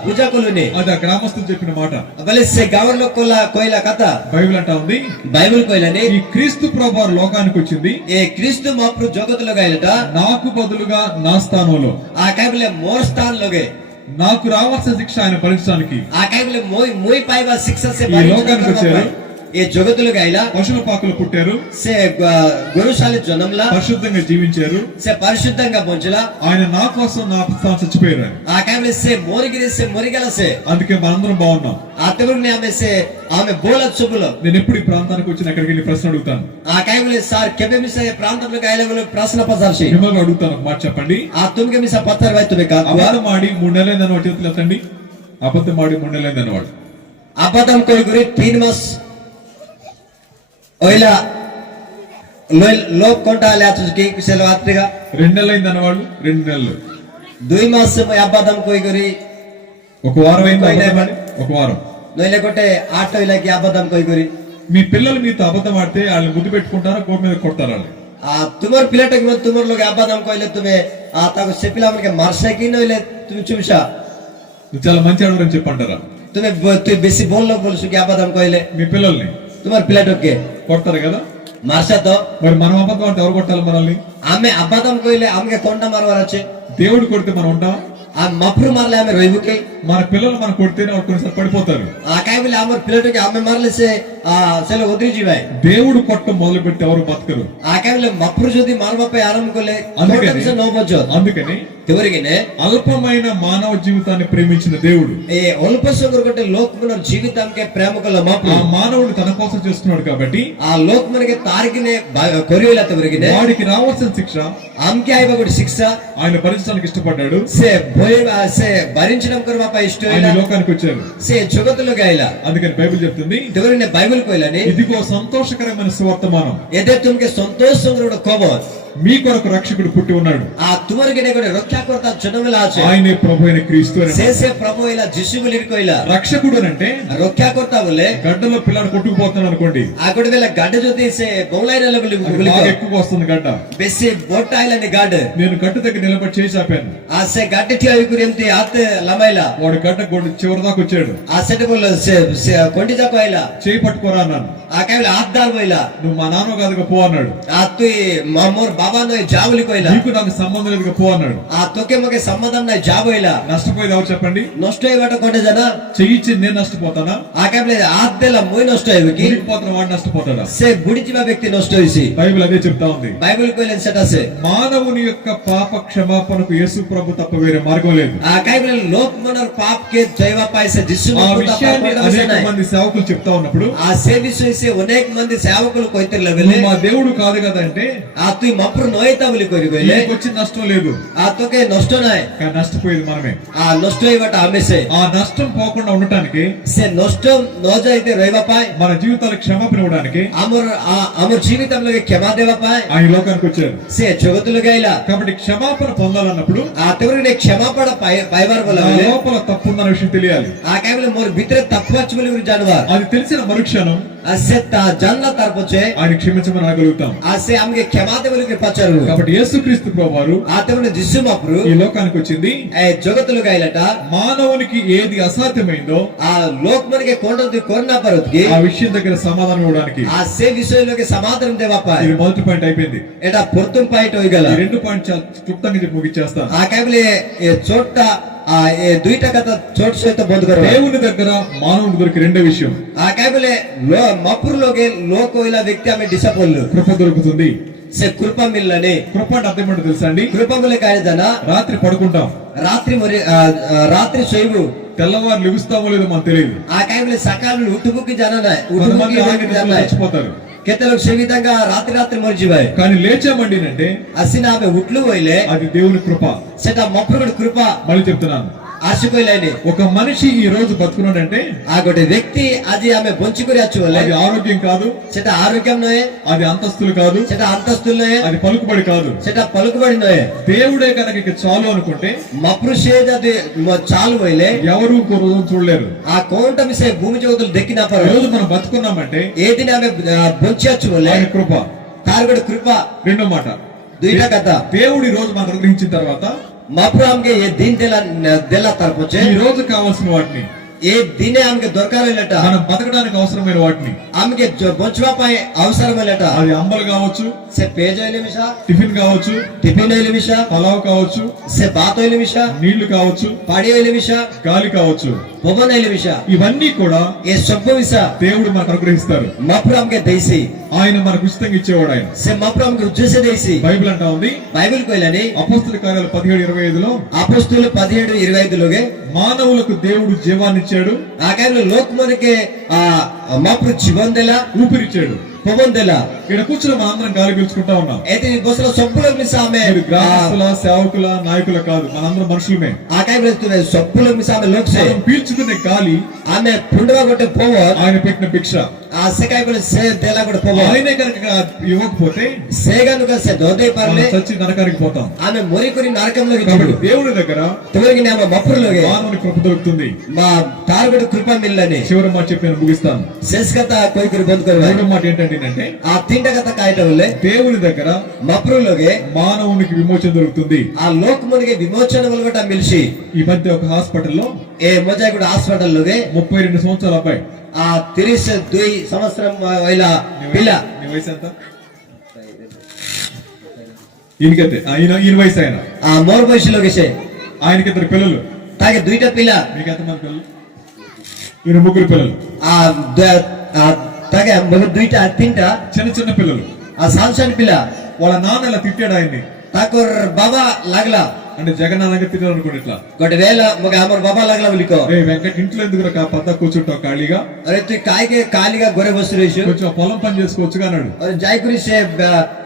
పూజా కొలుని అది ఆ గ్రామస్తులు చెప్పిన మాట. భలే సే గవర్లో కోయిలా కథ బైబిల్ అంటా ఉంది, బైబిల్ కోయిలని ఈ క్రీస్తు ప్రభు లోకానికి వచ్చింది ఏ క్రీస్తు మాప్రు జగత్తులో గాయలట నాకు బదులుగా నా స్థానంలో, ఆ కైబులే మోర్ స్థాన్ లోగే నాకు రావాల్సిన శిక్ష ఆయన భరించడానికి ఆ కైబులే మోయ్ పాయివా శిక్ష సే ఈ లోకానికి వచ్చారు. ఏ జగత్తులో గాయలా పశువుల పాకలు పుట్టారు, సే గొరుశాలి జనంలా పరిశుద్ధంగా జీవించారు, సే పరిశుద్ధంగా బొంచలా ఆయన నా కోసం నా స్థానం చచ్చిపోయారు. ఆ కైబులే సే మోరిగిరి సే మొరిగల సే అందుకే మనందరం బాగున్నాం. అతగుని ఆమె సే ఆమె బోల చుబులో నేను ఎప్పుడు ఈ ప్రాంతానికి వచ్చిన అక్కడికి వెళ్ళి ప్రశ్న అడుగుతాను. ఆ కైబులే సార్ కెబె మిసే ప్రాంతంలో గాయలగులు ప్రశ్న పసార్షి మిమ్మల్ని అడుగుతాను, ఒక మాట చెప్పండి. ఆ తుమ్కే మిసా పత్తర్ వై తుమే కా అబద్ధం ఆడి 3 నెలలైందని వాడు చేతులు ఎత్తండి. అబద్ధం ఆడి 3 నెలలైందని వాడు అబద్ధం కోయి గురి 3 మాస్ ओइला लोग कोंटा ले आचुकी सेलवात्रिगा 2 నెలలైంది అన్నవాళ్ళు 2 నెలలు 2 मास में अबादम कोई करी ఒక వారం అయింది అబద్ధం ఆడి, ఒక వారం. नोइले कोटे 8 ओइला की अबादम कोई करी మీ పిల్లలు మీతో అబద్ధం ఆడితే వాళ్ళని ముద్దు పెట్టుకుంటారా, కోప మీద కొడతారా? వాళ్ళు तुमर प्लेट में तुमर लोग अबादम कोइले तुम्हें ताको सेपिला मन के मारसे की नोइले तुम चुमशा నువ్వు చాలా మంచి ఆడవని చెప్పంటారా? तुम्हें तू बेसी बोल लो बोल सुकी अबादम कोइले మీ పిల్లల్ని तुमर प्लेट के కొడతారు కదా. मारसा तो మరి మనం అబద్ధం అంటే ఎవరు కొట్టాలి మనల్ని? आमे अबादम कोइले आमके कोंटा मारवार अच्छे దేవుడు కొడితే మనం ఉంటాం. आ मफरू मारले आमे रोइबुके మన పిల్లలు మనం కొడితేనే వాళ్ళు కొన్నిసార్లు పడిపోతారు. आ काय बोले आमर प्लेट के आमे मारले से ସେଲେ ଉଦ୍ରି ଯିବେ దేవుడు కొట్ట మొదలు పెట్టి ఎవరు బతకరు. ଆକାବେଳେ ମପୁର ଯଦି ମାରବା ପାଇଁ ଆରମ୍ଭ କଲେ అందుకని ସେ 9 ବଜ అందుకని తివరిగినే అల్పమైన మానవ జీవితాన్ని ప్రేమించిన దేవుడు ఏ అల్ప సంగర గొట్టే లోకమున జీవితానికి ప్రేమ కల మపు ఆ మానవుని తన కోసం చేస్తున్నాడు కాబట్టి ఆ లోకమునకి తారికినే కొరివేల తివరిగినే వాడికి రావాల్సిన శిక్ష ఆమ్కి అయిబ గొట్టి శిక్ష ఆయన భరించడానికి ఇష్టపడ్డాడు. సే భరించడం కొరవా పై ఇష్టం ఆయన లోకానికి వచ్చారు. సే జగత్తులో గాయల అందుకని బైబిల్ చెప్తుంది తివరినే బైబిల్ కోయిలని ఇదిగో సంతోషకరమైన సువర్తమానం ఎదే తుమ్కి సంతోషంగా ఖబర్ మీ కొరకు రక్షకుడు పుట్టి ఉన్నాడు. ఆ తుమరిగినే కూడా రక్షా కొరత జనమల ఆచే ఆయనే ప్రభు అయిన క్రీస్తు అని. సే ప్రభు ఇలా జిసుబులు ఇరుకోయిలా రక్షకుడు అంటే రక్షా కొరత బోలే గడ్డలో పిల్లలు కొట్టుకుపోతున్నాడు అనుకోండి, ఆగొడ వేళ గడ్డ జొతి సే బౌలైన లెవెల్ బాగా ఎక్కువ వస్తుంది గడ్డ. బెసి బొట్టాయిలని గడ్డ నేను గడ్డ దగ్గర నిలబడి చేయి చాపాను. ఆ సే గడ్డ టియాయి గురింటి ఆత్ లమైలా వాడు గడ్డ చివరి దాకా వచ్చాడు. ఆ సెట్ బోల సే కొండి జాకోయిలా చేయి పట్టుకోరా అన్నాను. ఆ కైల ఆత్ దాల్ పోయిలా నువ్వు మా నాన్న కాదుగా పో అన్నాడు. ఆ తుయి మామోర్ బాబా నో జావులి కోయిలా నీకు నాకు సంబంధం లేదుగా పో అన్నాడు. ఆ తొకే మగే సంబంధం నా జాబోయిలా నష్టపోయేది ఎవరు చెప్పండి? నష్ట అయ్యట కొండ జన చెయ్యిచ్చి నేను నష్టపోతానా? ఆ కైల ఆత్ దేల మొయ్ నష్ట అయ్యకి పోతున్న వాడు నష్టపోతాడా? సే గుడిచిబా వ్యక్తి నష్ట హইছি. బైబిల్ అదే చెప్తా ఉంది. బైబిల్ కోయిల సెటా సే మానవుని యొక్క పాప క్షమాపణకు యేసు ప్రభు తప్ప వేరే మార్గం లేదు. ఆ కైల లోక్ మనర్ పాప్ కే దైవ పాయసే జిస్సు ఆ విషయాన్ని అనేక మంది సేవకులు చెప్తా ఉన్నప్పుడు ఆ సేవిసే అనేక మంది సేవకులు కొయితర్ లెవెల్ నువ్వు మా దేవుడు కాదు కదా అంటే ఆ తుయి మప్రు నోయితా బలి కోరి కోయిలే నీకు వచ్చిన నష్టం లేదు. ఆ తొకే నష్ట నాయ్ కానీ నష్టపోయేది మనమే. ఆ నష్ట అయ్యట ఆమెసే ఆ నష్టం పోకుండా ఉండటానికి సే నష్ట నోజ అయితే రైవ పాయ్ మన జీవితాలకు క్షమాపణ ఇవ్వడానికి అమర్ జీవితంలో క్షమా దేవ పాయ్ ఆయన లోకానికి వచ్చారు. సే జగత్తులో గైలా కాబట్టి క్షమాపణ పొందాలన్నప్పుడు ఆ తవరినే క్షమాపణ పైవార్ బల నా లోపల తప్పు ఉందన్న విషయం తెలియాలి. ఆ కైల మోర్ భితర తప్పు వచ్చి బలి గురి జానవార్ అది తెలిసిన మరుక్షణం అసే తా జన్న తర్పొచ్చే ఆయన క్షమించమని అనగలుగుతాం. అసే ఆమెకి క్షమా దేవ గురి పచ్చరు. కాబట్టి యేసుక్రీస్తు ప్రభువారు ఆ తవరినే జిస్సు మప్రు ఈ లోకానికి వచ్చింది ఏ జగత్తులో గైలట మానవునికి ఏది అసాధ్యమైందో ఆ లోక్ మనకి కొండది కొన్నా పరుద్కి ఆ విషయం దగ్గర సమాధానం ఇవ్వడానికి ఆ సే విషయంలోకి సమాధానం దేవా పాయ్ ఇది మొదటి పాయింట్ అయిపోయింది. ఎటా పొర్తుం పాయింట్ హోయిగల ఈ రెండు పాయింట్ చాలా క్లుప్తంగా చెప్పి ముగిచ్చేస్తాను. ఆ కైబలే ఏ చోట ఆ ఏ దుయిట కథ చోట సహిత బంద్ కరో దేవుని దగ్గర మానవుని దొరికి రెండో విషయం ఆ కైబలే మపురులోగే లోకో ఇలా వ్యక్తి ఆమె డిసపోల్ కృప దొరుకుతుంది. సే కృప మిల్లనే కృప అంటే అర్థం ఏంటో తెలుసా అండి? కృప మిల్ల కాయదన రాత్రి పడుకుంటాం, రాత్రి సోయిబు తెల్లవారు లెగుస్తామో లేదో మనకు తెలియదు. ఆ కైబలే సకాలు ఉట్టుముకి జననా కొంతమంది అలాగే చచ్చిపోతారు. కేతలకు సే విధంగా రాత్రి మరిజిబాయ్ కానీ లేచామండి అంటే అసినా ఆమె ఉట్లు పోయిలే అది దేవుని కృప. సెట మపురుడు కృప మళ్ళీ చెప్తున్నాను, ఆశపోయిలేని ఒక మనిషి ఈ రోజు బతుకున్నాడంటే ఆ గొటే వ్యక్తి అది ఆమె బొంచుకుని అచ్చువలే అది ఆరోగ్యం కాదు, సెట ఆరోగ్యం నోయే, అది అంతస్తులు కాదు, సెట అంతస్తులు నోయే, అది పలుకుబడి కాదు, సెట పలుకుబడి నోయే. దేవుడే కనుక ఇక చాలు అనుకుంటే మప్రుషేద అది చాలు పోయిలే ఎవరు ఇంకో రోజు చూడలేరు. ఆ కోంటమి సే భూమి జగతులు దక్కిన ఈ రోజు మనం బతుకున్నామంటే ఏదిని ఆమె బొంచి అచ్చువలే ఆయన కృప. తారగడు కృప. రెండో మాట, దుయిట కథ దేవుడు ఈ రోజు మనకు అనుగ్రహించిన తర్వాత మప్రు ఆమెకి ఏ దీని దెల్ల తరపొచ్చే ఈ రోజు కావాల్సిన వాటిని ఏ దీనే ఆమెకి దొరకాలట మనం బతకడానికి అవసరమైన వాటిని ఆమెకి బొంచువాపై అవసరమేలట. అది అంబలు కావచ్చు, సే పేజోయిల మిషా, టిఫిన్ కావచ్చు, టిఫిన్ అయిల మిషా, పలావ్ కావచ్చు, సే బాతోయిల మిషా, నీళ్లు కావచ్చు, పాడి అయిల మిషా, గాలి కావచ్చు, పొగన్ అయిల మిషా, ఇవన్నీ కూడా ఏ సొబ్బ మిషా దేవుడు మనకు అనుగ్రహిస్తారు. మప్రు ఆమెకి దేసి ఆయన మనకు ఉచితంగా ఇచ్చేవాడు. ఆయన సే మప్రు ఆమెకి ఉజ్జేసే దేసి బైబిల్ అంటా ఉంది, బైబిల్ కోయిలని అపోస్తల కార్యాలు 17:25లో అపోస్తులు 17:25లోగే మానవులకు దేవుడు జీవాన్ని ఇచ్చాడు, ఆ కాలంలో లోక్ మనకి ఆ మప్రు జీవన్ దెలా, ఊపిరిచ్చాడు. పొగన్ దెలా. ఇక్కడ కూర్చుని మనందరం గాలి పీల్చుకుంటా ఉన్నాం. అయితే ఈ బొసల సొప్పుల మిషా ఆమె మీరు గ్రామస్తుల, సేవకుల, నాయకుల కాదు, మనందరం మనుషులమే. ఆ కాలంలో సొప్పుల మిషా ఆమె లోక్ సే మనం పీల్చుకునే గాలి ఆమె పుండవ కొట్టే పోవ ఆయన పెట్టిన భిక్ష. ఆ సెకాయబుల సే దేలా కూడా పోవ ఆయనే కనుక ఇవ్వకపోతే సేగనుక సే దోదే పర్లే మనం చచ్చి నరకానికి పోతాం. ఆమె మొరికురి నరకంలోకి కాబట్టి చూడు దేవుడి దగ్గర తొలగి ఆమె మప్పురులోగే మానవుని కృప దొరుకుతుంది. మా తారగడు కృప మిల్లని చివరి మాట చెప్పి నేను ముగిస్తాను. శేషకత కొయ్యకురి బందుకొని రెండో మాట ఏంటంటే ఆ తింటకత కాయటం వల్లే దేవుని దగ్గర మప్పురులోగే మానవునికి విమోచన దొరుకుతుంది. ఆ లోకమునికి విమోచన వలగట మిలిసి ఈ మధ్య ఒక హాస్పిటల్లో ఏ మొజాయికుడు హాస్పిటల్లోగే 32 సంవత్సరాల అబ్బాయి, ఆ 32 సంవత్సరం వైల పిల్ల, నీ వయసు ఎంత? ఈయనకైతే ఈయన వయసు ఆయన. ఆ మోర్ వయసులోకి ఆయనకి 2 పిల్లలు. తాగే దుయిట పిల్ల. మీకు ఎంతమంది పిల్లలు? ఈయన 3 పిల్లలు. ఆ ताके मग दुईटा तीनटा చిన్న చిన్న పిల్లలు सानसानो पिला వాళ్ళ నాన్న ఇలా తిట్టాడు ఆయన్ని. ताकोर बाबा लागला అంటే జగన్నాథంగా తిట్టాడు అనుకోండి ఇట్లా, गोटे वेला मग आमर बाबा लागला बोलिको ఏ వెంకట ఇంట్లో ఎందుకు పద్ద కూర్చుంటావు ఖాళీగా, अरे तू काय के कालीगा गोरे बसु रहिछु కొంచెం పొలం పని చేసుకోవచ్చుగా అన్నాడు. अरे जायकुरी से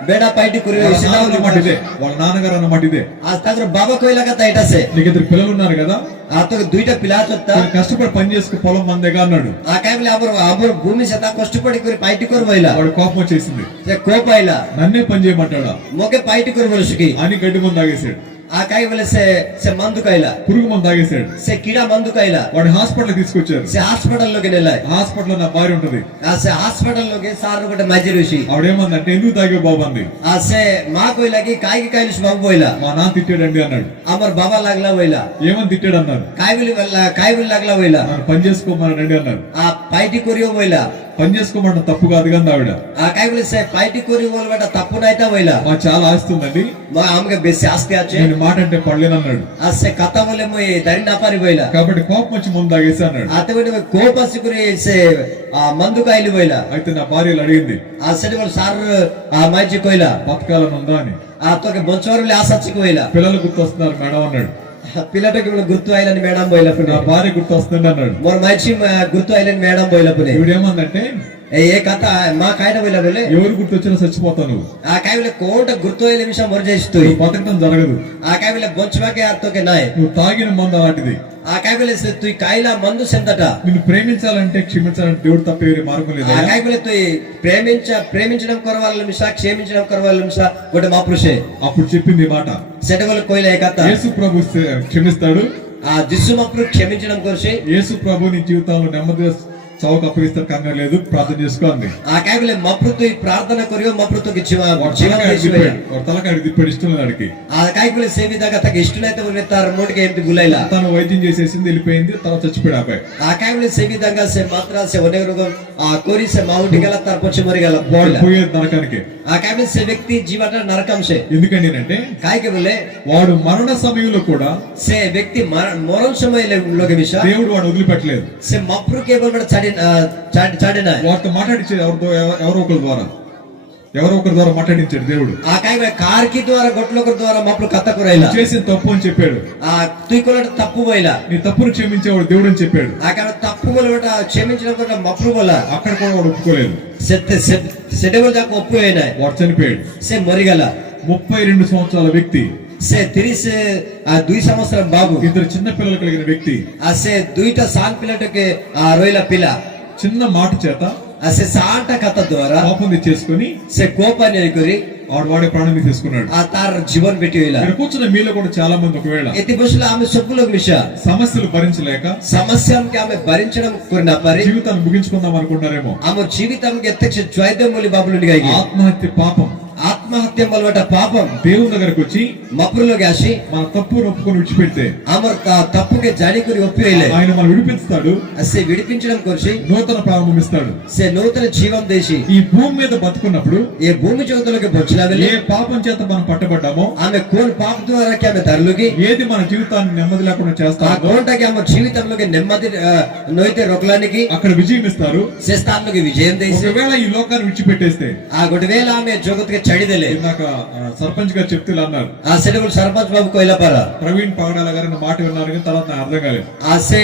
बेडा पाइटी कुरी వాళ్ళ నాన్న అన్నమాట ఇదే, వాళ్ళ నాన్నగారు అన్నమాట ఇదే. आज ताकोर बाबा कोइला का ताइटा से నీకు ఇద్దరు పిల్లలు ఉన్నారు కదా, आ तो दुईटा पिला चोत्ता కొంచెం కష్టపడి పని చేసుకో పొలం మందేగా అన్నాడు. आ काय बोले आमर भूमि से ता कष्टपడి कुरी पाइटी कर वइला వాడు కోపం వచ్చేసింది, से कोप आइला నన్నే పని చేయమంటాడా मोके पाइटी कर बोलसुकी అని గడ్డి మందు తాగేశాడు, आ काय बोले से मंदु काइला పురుగు మందు తాగేశాడు. से कीड़ा मंदु काइला వాడు హాస్పిటల్ తీసుకొచ్చారు. से हॉस्पिटल लोगे नेलाय హాస్పిటల్ నా భార్య ఉంటది, आ से हॉस्पिटल लोगे सार गोटे माजी रहिछि ఆవిడేమందంటే ఎందుకు తాగే బాబు అంది. आ से मां कोइला की काय के काइलिस बाबू बोइला మా నాన్న తిట్టాడండి అన్నాడు. आमर बाबा लागला वइला ఏమని తిట్టాడు అన్నారు. काय बोली लागला वइला నన్ను పని చేసుకోమన్నాడండి అన్నారు. आ पाइटी कोरियो वइला పని చేసుకోమన్న తప్పు కాదు కానీ ఆవిడ, आ काय बोले से पाइटी कोरियो बोल बेटा तप्पु नाइता वइला మా చాలా ఆస్తుందండి, म हमके बेसी आस्ते आछे నేను మాట అంటే పడలేనన్నాడు. आ से कथा बोले म दरी ना पारी वइला కాబట్టి కోపం వచ్చి ముందు తాగేసి అన్నాడు. आते बोले कोपसी कुरी से मंदु काइली वइला అయితే నా భార్యలు అడిగింది आ सेडी बोल सार माजी कोइला బతకాలని ఉందా అని. आ तो के बंचवरले आशा चिको वइला పిల్లలు గుర్తొస్తున్నారు మేడం అన్నాడు. पिलाटो के गुर्तु आइलानी मैडम बोइला पुने నా భార్య గుర్తొస్తుంది అన్నాడు. मोर माइची गुर्तु आइलानी मैडम बोइला पुने ఇవిడేమందంటే ए कथा मा कायटा बोइला बोले ఎవరు గుర్తొచ్చినా చచ్చిపోతావు నువ్వు, आ काय बोले कोट गुर्तु आइले मिशा मर जाइस्तु నువ్వు బతకడం జరగదు, आ काय बोले बंचवा के आतो के नाय నువ్వు తాగిన మందు అలాంటిది. आ काय बोले से तू काइला मंदु सेंतटा నిన్ను ప్రేమించాలంటే క్షమించాలంటే దేవుడు తప్ప వేరే మార్గం లేదు. आ काय बोले तू ప్రేమించడం కొరవాల మిసా క్షమించడం కొరవాల మిసా गोटे महापुरुषे అప్పుడు చెప్పింది ఈ మాట, सेटे बोले कोइला एक कथा యేసు ప్రభు క్షమిస్తాడు, आ जिसु महापुरुष క్షమించడం కొరసి యేసు ప్రభు నీ జీవితంలో నెమ్మదిగా చౌక అప్పగిస్తారు, కంగారు లేదు, ప్రార్థన చేసుకో అంది. आ काय बोले महापुरुष तू प्रार्थना करियो महापुरुष तू जीवन తలకాయ देशी తిప్పాడు, వాడు తలకాయ తిప్పాడు, ఇష్టం లేదు వాడికి. आ काय बोले से विधा तक इष्ट नहीं तो बोले तार मोट के एमती बुलाइला తను వైద్యం చేసేసింది, వెళ్ళిపోయింది, తర్వాత చచ్చిపోయాడు అబ్బాయి. आ काय बोले से विधा से मात्रा से अनेक रोगम आ कोरी से माउंट गेला तार पछि मरि गेला వాడు बोला పోయేది నరకానికి. आ काय बोले से व्यक्ति जीवन नरकम से ఎందుకండి అంటే काय के बोले వాడు మరణ సమయంలో కూడా से व्यक्ति मरण समय लोगे विषय దేవుడు వాడు వదిలిపెట్టలేదు. से मप्रू के बोल बड़ा चाड़ी ना వాటితో మాట్లాడించాడు, ఎవరో ఒకరి ద్వారా మాట్లాడించాడు దేవుడు. आ काय बोले कार की द्वारा गोटलोकर द्वारा मप्रू कथा कराइला చేసిన తప్పు అని చెప్పాడు, आ तुई कोलट तप्पु बोइला నీ తప్పును క్షమించేవాడు దేవుడు అని చెప్పాడు. आ काय तप्पु बोल बटा క్షమించడం కొట మప్रू बोला అక్కడ కూడా వాడు ఒప్పుకోలేదు, सेटे बोल जाको ఒప్పు అయినా వాడు చనిపోయాడు. से मरि गेला 32 సంవత్సరాల వ్యక్తి, से 30 आ 2 సంవత్సరం బాబు ఇద్దరు చిన్న పిల్లలు కలిగిన వ్యక్తి आ से दुईटा सान पिलटके आ रोइला पिला చిన్న మాట చేత आ से साटा कथा द्वारा కోపం తెచ్చేసుకొని से कोपाने करी వాడే ప్రాణం తీసుకున్నాడు. आ तार जीवन बेटी होइला ఇక్కడ కూర్చున్న మీలో కూడా చాలా మంది ఒకవేళ एति बसला आमे सबलोग मिशा సమస్యలు భరించలేక సమస్యం కి ఆమె భరించడం కొరిన పరి జీవితాన్ని ముగించుకుందాం అనుకుంటారేమో. ఆమె జీవితం కి ఎత్తక్ష జ్వైద్యములి బాబులుని గాయి ఆత్మహత్య పాపం, ఆత్మహత్య మొలవట పాపం దేవుని దగ్గరకు వచ్చి మపురులోకి ఆసి మన తప్పును ఒప్పుకొని విడిచిపెడితే ఆమె తప్పుకి జాడి కొరి ఒప్పియలే ఆయన మనం విడిపిస్తాడు, అసే విడిపించడం కొరిసి నూతన ప్రారంభిస్తాడు. సే నూతన జీవం దేశి ఈ భూమి మీద బతుకున్నప్పుడు ఏ భూమి జగత్తులోకి వచ్చిన ఏ పాపం చేత మనం పట్టబడ్డామో, ఆమె కోన్ పాప ద్వారా ఆమె తరలుగి ఏది మన జీవితాన్ని నెమ్మది లేకుండా ఆ చేస్తామో కోంటకి ఆమె జీవితంలోకి నెమ్మది నోయితే రొకలానికి అక్కడ విజయం ఇస్తారు. శ్రేష్టాత్మకి విజయం దేశి ఒకవేళ ఈ లోకాన్ని విడిచిపెట్టేస్తే, ఆ గొడవేళ ఆమె జగత్తుకి చడిదలే ఇందాక సర్పంచ్ గారు చెప్తే అన్నారు, ఆ సెడబుల్ సర్పంచ్ బాబు కోయిలపార ప్రవీణ్ పగడాల గారి మాట విన్నారు కానీ తర్వాత నాకు అర్థం కాలేదు. ఆసే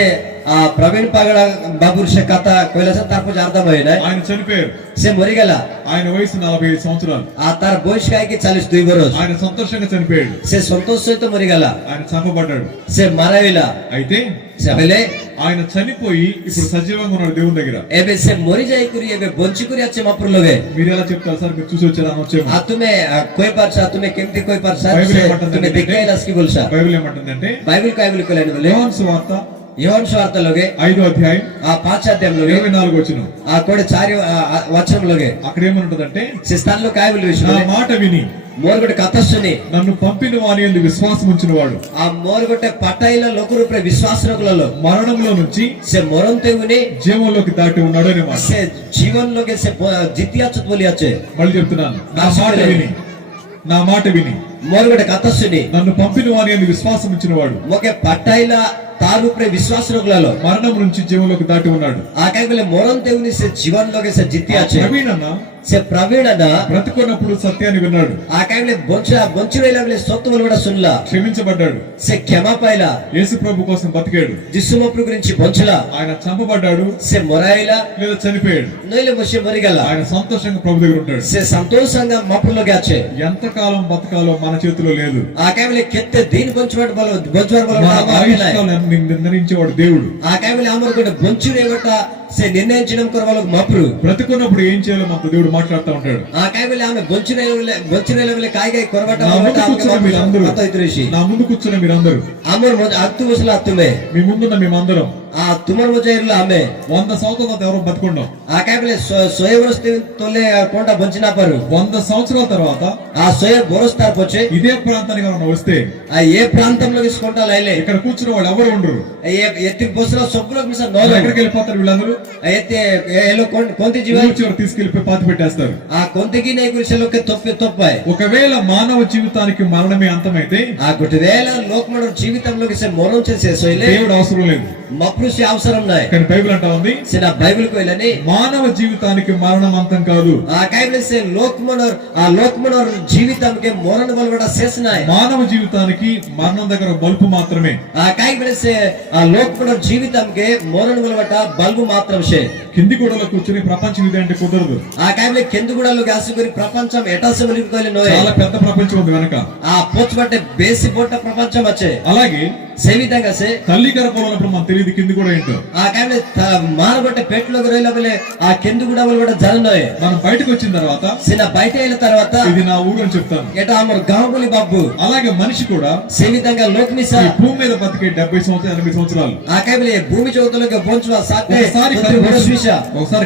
ఆ ప్రవీణ్ పగడ బాబుర్ సే కథ కోయిలస తర్ప అర్థం అయినా ఆయన చనిపోయారు, సే మరిగల ఆయన వయసు 45 సంవత్సరాలు. ఆ తార్ బోయిస్ కాయకి 42 బరోస్ ఆయన సంతోషంగా చనిపోయాడు, సే సంతోష సహిత మరిగల ఆయన చంపబడ్డాడు. సే మరవిలా అయితే సబలే ఆయన చనిపోయి ఇప్పుడు సజీవంగా ఉన్నాడు దేవుని దగ్గర. एबे से मरि जाई कुरी एबे बंची कुरी अच्छे मापुर लोगे మీరు ఎలా చెప్తారు సార్, మీరు చూసి వచ్చారా అనొచ్చేమో. आ तुम्हें कोई परसा तुम्हें केमती कोई परसा బైబిల్ ఏమంటుందంటే, तुम्हें दिखाइलास की बोलसा బైబిల్ ఏమంటుందంటే बाइबल काय बोल कोलेन बोले యోహాను సువార్త యోహాను సువార్త లోगे 5వ అధ్యాయం ఆ 5 అధ్యాయం లోगे 24వ వచనం, ఆ కోడే 4 వచనం లోगे అక్కడ ఏమంటుందంటే, से स्थान లో काय बोल నా विषय మాట విని मोर गोटे कथा सुनी నన్ను పంపిన వాని యందు విశ్వాసం ఉంచిన వాడు आ मोर गोटे पटाइला लोक रूप रे विश्वास रखलो మరణంలో నుంచి से मरण तेउनी జీవంలోకి దాటి ఉన్నాడు అనే మాట. से जीवन लोगे से जितिया चत बोली अच्छे మళ్ళీ చెప్తున్నాను, నా మాట విని ମୋର ଗୋଟେ କଥା ଶୁନି నన్ను పంపిన వాని యందు విశ్వాసం ఉంచినవాడు ମୋତେ ପଠାଇଲା ତାର ଉପରେ ବିଶ୍ୱାସ ରଖିଲାଲ మరణం నుంచి జీవంలోకి దాటి ఉన్నాడు. આ કઈ બોલે મરણ દેવની ସେ જીવન લોકે ସେ જીત્યા છે ప్రవీణ్ అన్న ସେ પ્રવીણ ના బ్రతుకున్నప్పుడు సత్యాన్ని విన్నాడు, આ કઈ બોલે બંચી રહેલા બોલે સત્ય બોલવા સુનલા క్షమించబడ్డాడు, ସେ ક્ષમા પાଇଲା యేసు ప్రభు కోసం బతికాడు. ଯୀଶୁ ମପ୍ରୁ గురించి ବଞ୍ଚିଲା ఆయన చంపబడ్డాడు ସେ ମରାଇଲା లేదా చనిపోయాడు. ନଇଲେ ସେ ମରିଗଲା ఆయన సంతోషంగా ప్రభు దగ్గర ఉంటాడు. ସେ సంతోషంగా మప్రు లోకే আছে ఎంతకాలం బతకాలో మన చేతిలో లేదు. આ કઈ બોલે કેતે દિન બંચવાડ બોલો మన ఆయుష్కాలం నిర్ణయించేవాడు దేవుడు. આ કઈ બોલે ଆମର ଗୋଟେ ବଞ୍ଚିରେ ଗୋଟା ସେ నిర్ణయించడం కొరవాలకు మప్రు బ్రతుకున్నప్పుడు ఏం చేయాలో మనతో దేవుడు మాట్లాడుతూ ఉంటాడు. ఆ కై બોલે ఆమె బొంచినే બોલે కాయ కాయ కొరవట నా ముందు కూర్చున్న మీరందరూ ଆମର అత్తు ముసల అత్తుమే మీ ముందున్న మేమందరం ఆ తుమర్ ముజైర్ల ఆమె 100 సంవత్సరాల తర్వాత ఎవరో బతుకున్నాం. ఆ కై બોલે 100 વર્ષ తోలే కొంట బొంచినా పరు 100 సంవత్సరాల తర్వాత ఆ 100 బోరస్తార్ పోచే ఇదే ప్రాంతానికి ఎవరైనా వస్తే ఆ ఏ ప్రాంతంలో తీసుకుంటా లైలే ఇక్కడ కూర్చున్న వాళ్ళు ఎవరు ఉండరు. ఎత్తి బొసల సొప్పులకు మిస నో ఎక్కడికి వెళ్ళిపోతారు వీళ్ళందరూ? అయితే ఏలో కొంత జీవ చివరి తీసుకెళ్లిపోయి పాతి పెట్టేస్తారు. ఆ కొంతకి నే గురించి లోకే తొప్పాయి. ఒకవేళ మానవ జీవితానికి మరణమే అంతమైతే ఆ ఒకవేళ లోకమన జీవితంలోకి సే మరణం చేసేసోయిలే దేవుడు అవసరం లేదు, మప్రుసి అవసరం నాయ్. కానీ బైబిల్ అంటా ఉంది సినా బైబిల్ కోయిలని మానవ జీవితానికి మరణం అంతం కాదు. ఆ కైబిల్ సే లోకమనర్ జీవితంకి మరణ బలవడ చేసినాయ్. మానవ జీవితానికి మరణం దగ్గర బల్బు మాత్రమే. ఆ కైబిల్ సే ఆ లోకమనర్ జీవితంకి మరణ బలవట బల్బు మాత్రం షే. కింది గోడలో కూర్చుని ప్రపంచం ఇది అంటే కుదరదు. ఆ కైబిల్ కింది గోడలో గాసుకొని ప్రపంచం ఎటాసే బలికోలి నోయ్. చాలా పెద్ద ప్రపంచం ఉంది వెనక. ఆ పోచబట్టే బేసి బొట్ట ప్రపంచం వచ్చే. అలాగే సేవితంగా సే తల్లి గర్భంలో ఉన్నప్పుడు మనకు తెలియదు కింది కూడా ఏంటో. ఆ కైబిల్ మారబట్టే పెట్లోకి రోయిల బలే ఆ కింది కూడా బలవడ జరనోయ్. మనం బయటకు వచ్చిన తర్వాత సినా బయట అయిన తర్వాత ఇది నా ఊరు అని చెప్తాను. ఎటా అమర్ గాంబులి బాబు. అలాగే మనిషి కూడా సేవితంగా లోకమిసా ఈ భూమి మీద బతికే 70 సంవత్సరాలు 80 సంవత్సరాలు. ఆ కైబిల్ భూమి చౌతలోకి బొంచువా సాటే ఒకసారి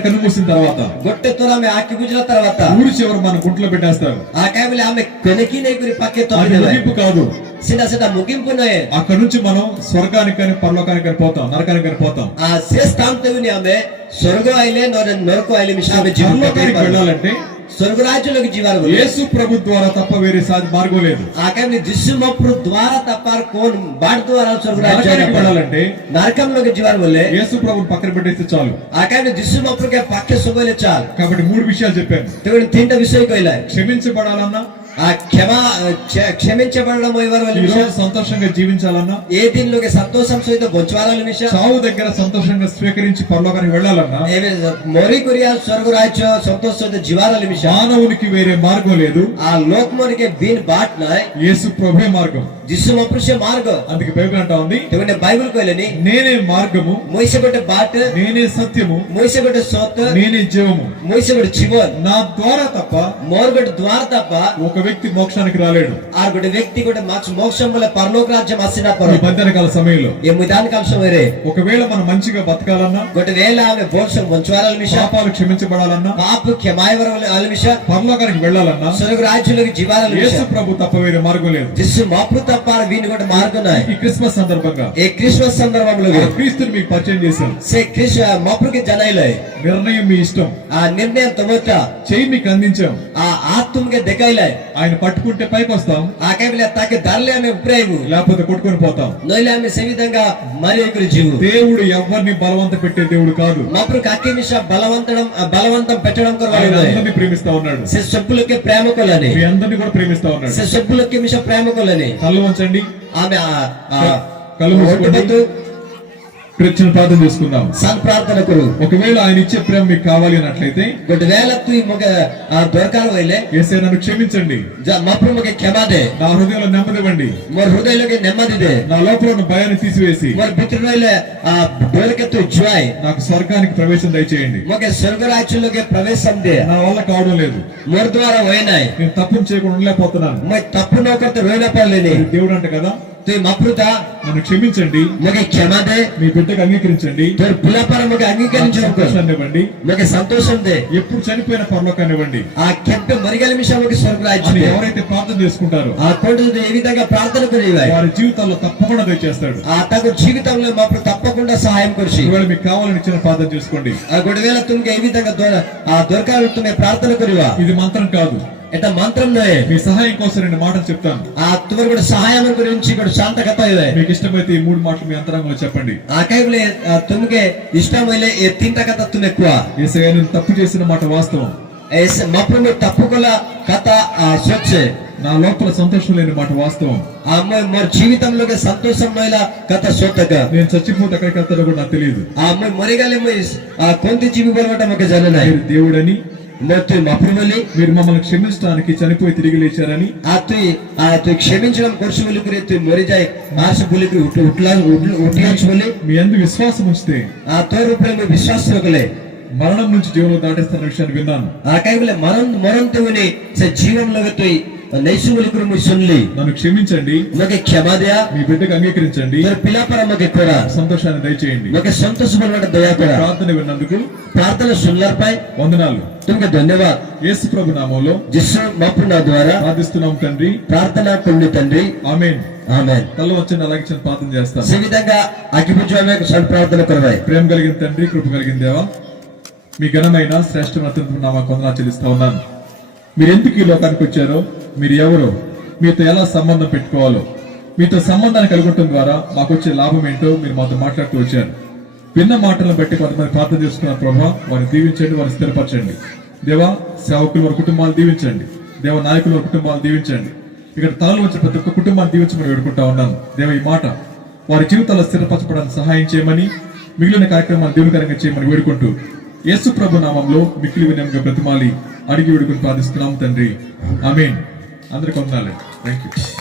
కన్ను మూసిన తర్వాత గొట్టె తోరామె ఆకి గుజల తర్వాత ఊరు చివరి మన గుంట్లో పెట్టేస్తారు. ఆ కైబిల్ ఆమె కొనకి నేకురి పక్కే అది తొమ్మిది ముగింపు కాదు. సినా ముగింపు నోయే. అక్కడ నుంచి మనం స్వర్గానికి కానీ పరలోకానికి కానీ పోతాం, నరకానికి కానీ పోతాం. ఆ శ్రేష్ఠాం తెగుని ఆమె స్వర్గ ఆయిలే నరకో ఆయిలే మిషామె పరలోకానికి వెళ్ళాలంటే స్వర్గరాజ్యంలోకి జీవాలు యేసు ప్రభు ద్వారా తప్ప వేరే మార్గం లేదు. ఆ కైబిల్ దిస్సు మప్రు ద్వారా తప్పారు కోన్ బాడ్ ద్వారా స్వర్గరాజ్యానికి వెళ్ళాలంటే నరకంలోకి జీవాలు వల్లే యేసు ప్రభుని పక్కన పెట్టేస్తే చాలు. ఆ కైబిల్ దిస్సు మప్రుకే పక్కే సుబోలే చాలు. కాబట్టి 3 విషయాలు చెప్పాను. తెగుని తింట విషయం కోయిలా క్షమించబడాలన్నా, ఆ క్షమించబడడం ఈరోజు సంతోషంగా జీవించాలన్నా, ఏ దీనిలోకి సంతోషం సహిత బొంచవాలని విషయం చావు దగ్గర సంతోషంగా స్వీకరించి పరలోకానికి వెళ్ళాలన్నా, మొరి కొరియా స్వర్గరాజ్య సంతోష సహిత జీవాలని విషయం మానవునికి వేరే మార్గం లేదు. ఆ లోకమోనికి బీన్ బాట్ నాయ్ యేసు ప్రభువే మార్గం. जिसु मपुरुषे मार्ग అందుకే బైబిల్ అంటా ఉంది तेवने बाइबल कोइलेनी నేనే మార్గము, मोइसे गोटे बाट, నేనే సత్యము, मोइसे गोटे सत्य, నేనే జీవము. मोइसे गोटे जीवन. నా ద్వారా తప్ప मोर गोटे द्वार तप ఒక వ్యక్తి మోక్షానికి రాలేడు. आर गोटे व्यक्ति गोटे मोक्षम बोले परलोक राज्य आसीना पर ఈ మధ్యాహ్నకాల సమయంలో ये मैदान काल समय रे ఒకవేళ మనం మంచిగా బతకాలన్నా, गोटे वेला आमे बोलसो बंचवाल मिशा పాపాలు క్షమించబడాలన్నా, पाप क्षमाय वर आल मिशा పరలోకానికి వెళ్ళాలన్నా स्वर्ग राज्य लोग जीवाल యేసు मिशा ప్రభు తప్ప వేరే మార్గం లేదు. जिसु मपुरु तपार వీని गोटे मार्ग नाय. ఈ క్రిస్మస్ సందర్భంగా ఏ క్రిస్మస్ సందర్భంలో క్రీస్తుని మీకు పరిచయం చేశాం. సే క్రిస్ మపురుకి జనైలే నిర్ణయం మీ ఇష్టం, ఆ నిర్ణయం తమోట చేయి మీకు అందించాం. ఆ ఆత్మకే దెకైలే ఆయన పట్టుకుంటే పైకి వస్తాం, ఆ కేవలం తాకే దర్లే ఆమె ఉప్రేవు లేకపోతే కొట్టుకొని పోతాం. నోయిలే ఆమె సే విధంగా మరి ఒకరి జీవు. దేవుడు ఎవరిని బలవంత పెట్టే దేవుడు కాదు. మపురుకి అక్కిమిష బలవంతం పెట్టడం ఆయన కొరవాడు అందరినీ ప్రేమిస్తా ఉన్నాడు. సే సబ్బులకే ప్రేమ కొలని మీ అందరినీ కూడా ప్రేమిస్తా ఉన్నాడు. సే సబ్బులకే మిష ప్రేమ కొలని కళ్ళు వంచండి, ఆమె కళ్ళు మూసుకోండి, ప్రత్యేక ప్రార్థన చేసుకుందాం. సన్ ప్రార్థన కొరు. ఒకవేళ ఆయన ఇచ్చే ప్రేమ మీకు కావాలి అన్నట్లయితే గొడ్డు వేల తు మొగ దొరకాలు వైలే యేసయ్య నన్ను క్షమించండి, మపురు మొగ క్షమా దే, నా హృదయంలో నెమ్మదివ్వండి, మోర్ హృదయలోకి నెమ్మది దే, నా లోపల ఉన్న భయాన్ని తీసివేసి మోర్ భితరులోకి డోలకెత్తు జాయ్, నాకు స్వర్గానికి ప్రవేశం దయచేయండి. మొగ స్వర్గరాజ్యంలోకి ప్రవేశం దే. నా వల్ల కావడం లేదు, మోర్ ద్వారా వైనాయ్, నేను తప్పును చేయకుండా ఉండలేకపోతున్నాను. मैं తప్పు నోకర్త రోయిన పర్లేని దేవుడు అంట కదా, తు మపురుతా నన్ను క్షమించండి, మొగ క్షమా దే, మీ బిడ్డకు అంగీకరించండి, తోర్ పులపర మొగ అంగీకరించు, సంతోషాన్ని ఇవ్వండి, మొగ సంతోషం దే, ఎప్పుడు చనిపోయిన పరలోకాన్ని ఇవ్వండి. ఆ కెంప మరిగల మిషానికి స్వర్గరాజ్యం అని దే. ఎవరైతే ప్రార్థన చేసుకుంటారో ఆ కొండ ఏ విధంగా ప్రార్థన కొనివాయ్, వారి జీవితాల్లో తప్పకుండా దయచేస్తాడు. ఆ తగు జీవితంలో మపురు తప్పకుండా సహాయం కొరిసి. ఒకవేళ మీకు కావాలని ఇచ్చిన ప్రార్థన చేసుకోండి. ఆ గొడవేల తుమ్కి ఏ విధంగా దొరకాలి తుమ్మే ప్రార్థన కొనివా. ఇది మంత్రం కాదు, এটা మంత్రం నయే మీ సహాయం కోసం రెండు మాటలు చెప్తాను. ఆ తుమరు కూడా సహాయం గురించి కూడా శాంత కథ ఇదే. మీకు ఇష్టమైతే ఈ మూడు మాటలు మీ అంతరంగంలో చెప్పండి. ఆ కైబులే తుమ్కే ఇష్టమైలే ఈ తింట కథ తుమ్ ఎక్కువ. యేసయ్య నేను తప్పు చేసిన మాట వాస్తవం. ऐसे मप्रू में तప్పుకొల కథ స్వచ్ఛ. నా లోపల సంతోషం లేని మాట వాస్తవం. ఆమె మన జీవితంలోకి సంతోషం లేని కథ సోతక. నేను చచ్చిపోతే ఎక్కడికి వెళ్తానో కూడా నాకు తెలియదు. ఆమె మరిగాలే కొంత జీవి బలవట మాకు జననాయి. మీరు దేవుడని మొత్తం మప్రుమలి మీరు మమ్మల్ని క్షమించడానికి చనిపోయి తిరిగి లేచారని ఆతు క్షమించడం కొర్సు వెలుగురే తు మరిజాయి ఆశ బులికి ఉట్టించుకొని మీ అందు విశ్వాసం ఉంచితే ఆ తోరుపై విశ్వాసలే మరణం నుంచి జీవంలో దాటిస్తున్న విషయాన్ని విన్నాను. ఆ కైబులే మరణంతోని జీవంలోకి తోయి నైసుములికురు మీ సున్లి. నన్ను క్షమించండి, మాకు క్షమా దయా, మీ బిడ్డకు అంగీకరించండి, పిలాపర మాకు కూడా సంతోషాన్ని దయచేయండి. మాకు సంతోషమైన దయా కూడా. ప్రార్థన విన్నందుకు ప్రార్థన సున్లపై వందనాలు. तुमको धन्यवाद. యేసు ప్రభు నామములో जिससे मप्रू ना द्वारा ప్రార్థిస్తున్నాం తండ్రి. ప్రార్థన కొన్ని తండ్రి. ఆమేన్. ఆమేన్. తల వచ్చిన అలాగే చిన్న ప్రార్థన చేస్తాను. ఈ విధంగా అగిపుజమే సన్ ప్రార్థన కొరవాయి. ప్రేమ కలిగిన తండ్రి, కృప కలిగిన దేవా, మీ ఘనమైన శ్రేష్టమైన నామాకు వందనాలు చెల్లిస్తా ఉన్నాను. మీరు ఎందుకు ఈ లోకానికి వచ్చారో, మీరు ఎవరో, మీతో ఎలా సంబంధం పెట్టుకోవాలో, మీతో సంబంధాన్ని కలుగుంటం ద్వారా మాకు వచ్చే లాభం ఏంటో మీరు మాతో మాట్లాడుతూ వచ్చారు. విన్న మాటలను బట్టి కొంతమంది ప్రార్థన చేసుకున్నారు ప్రభావ, వారిని దీవించండి, వారిని స్థిరపరచండి. దేవా, సేవకులు వారి కుటుంబాలు దీవించండి. దేవ, నాయకులు వారి కుటుంబాలు దీవించండి. ఇక్కడ తలలు వచ్చి ప్రతి ఒక్క కుటుంబాన్ని దీవించమని వేడుకుంటా ఉన్నాను. దేవ, ఈ మాట వారి జీవితాల్లో స్థిరపరచడానికి సహాయం చేయమని, మిగిలిన కార్యక్రమాన్ని దీవెనకరంగా చేయమని వేడుకుంటూ యేసు ప్రభు నామంలో మిక్కిలి వినయంగా బ్రతిమాలి అడిగి వేడుకుని ప్రార్థిస్తున్నాము తండ్రి. ఆమేన్. అందరికీ వందనాలు. థాంక్యూ.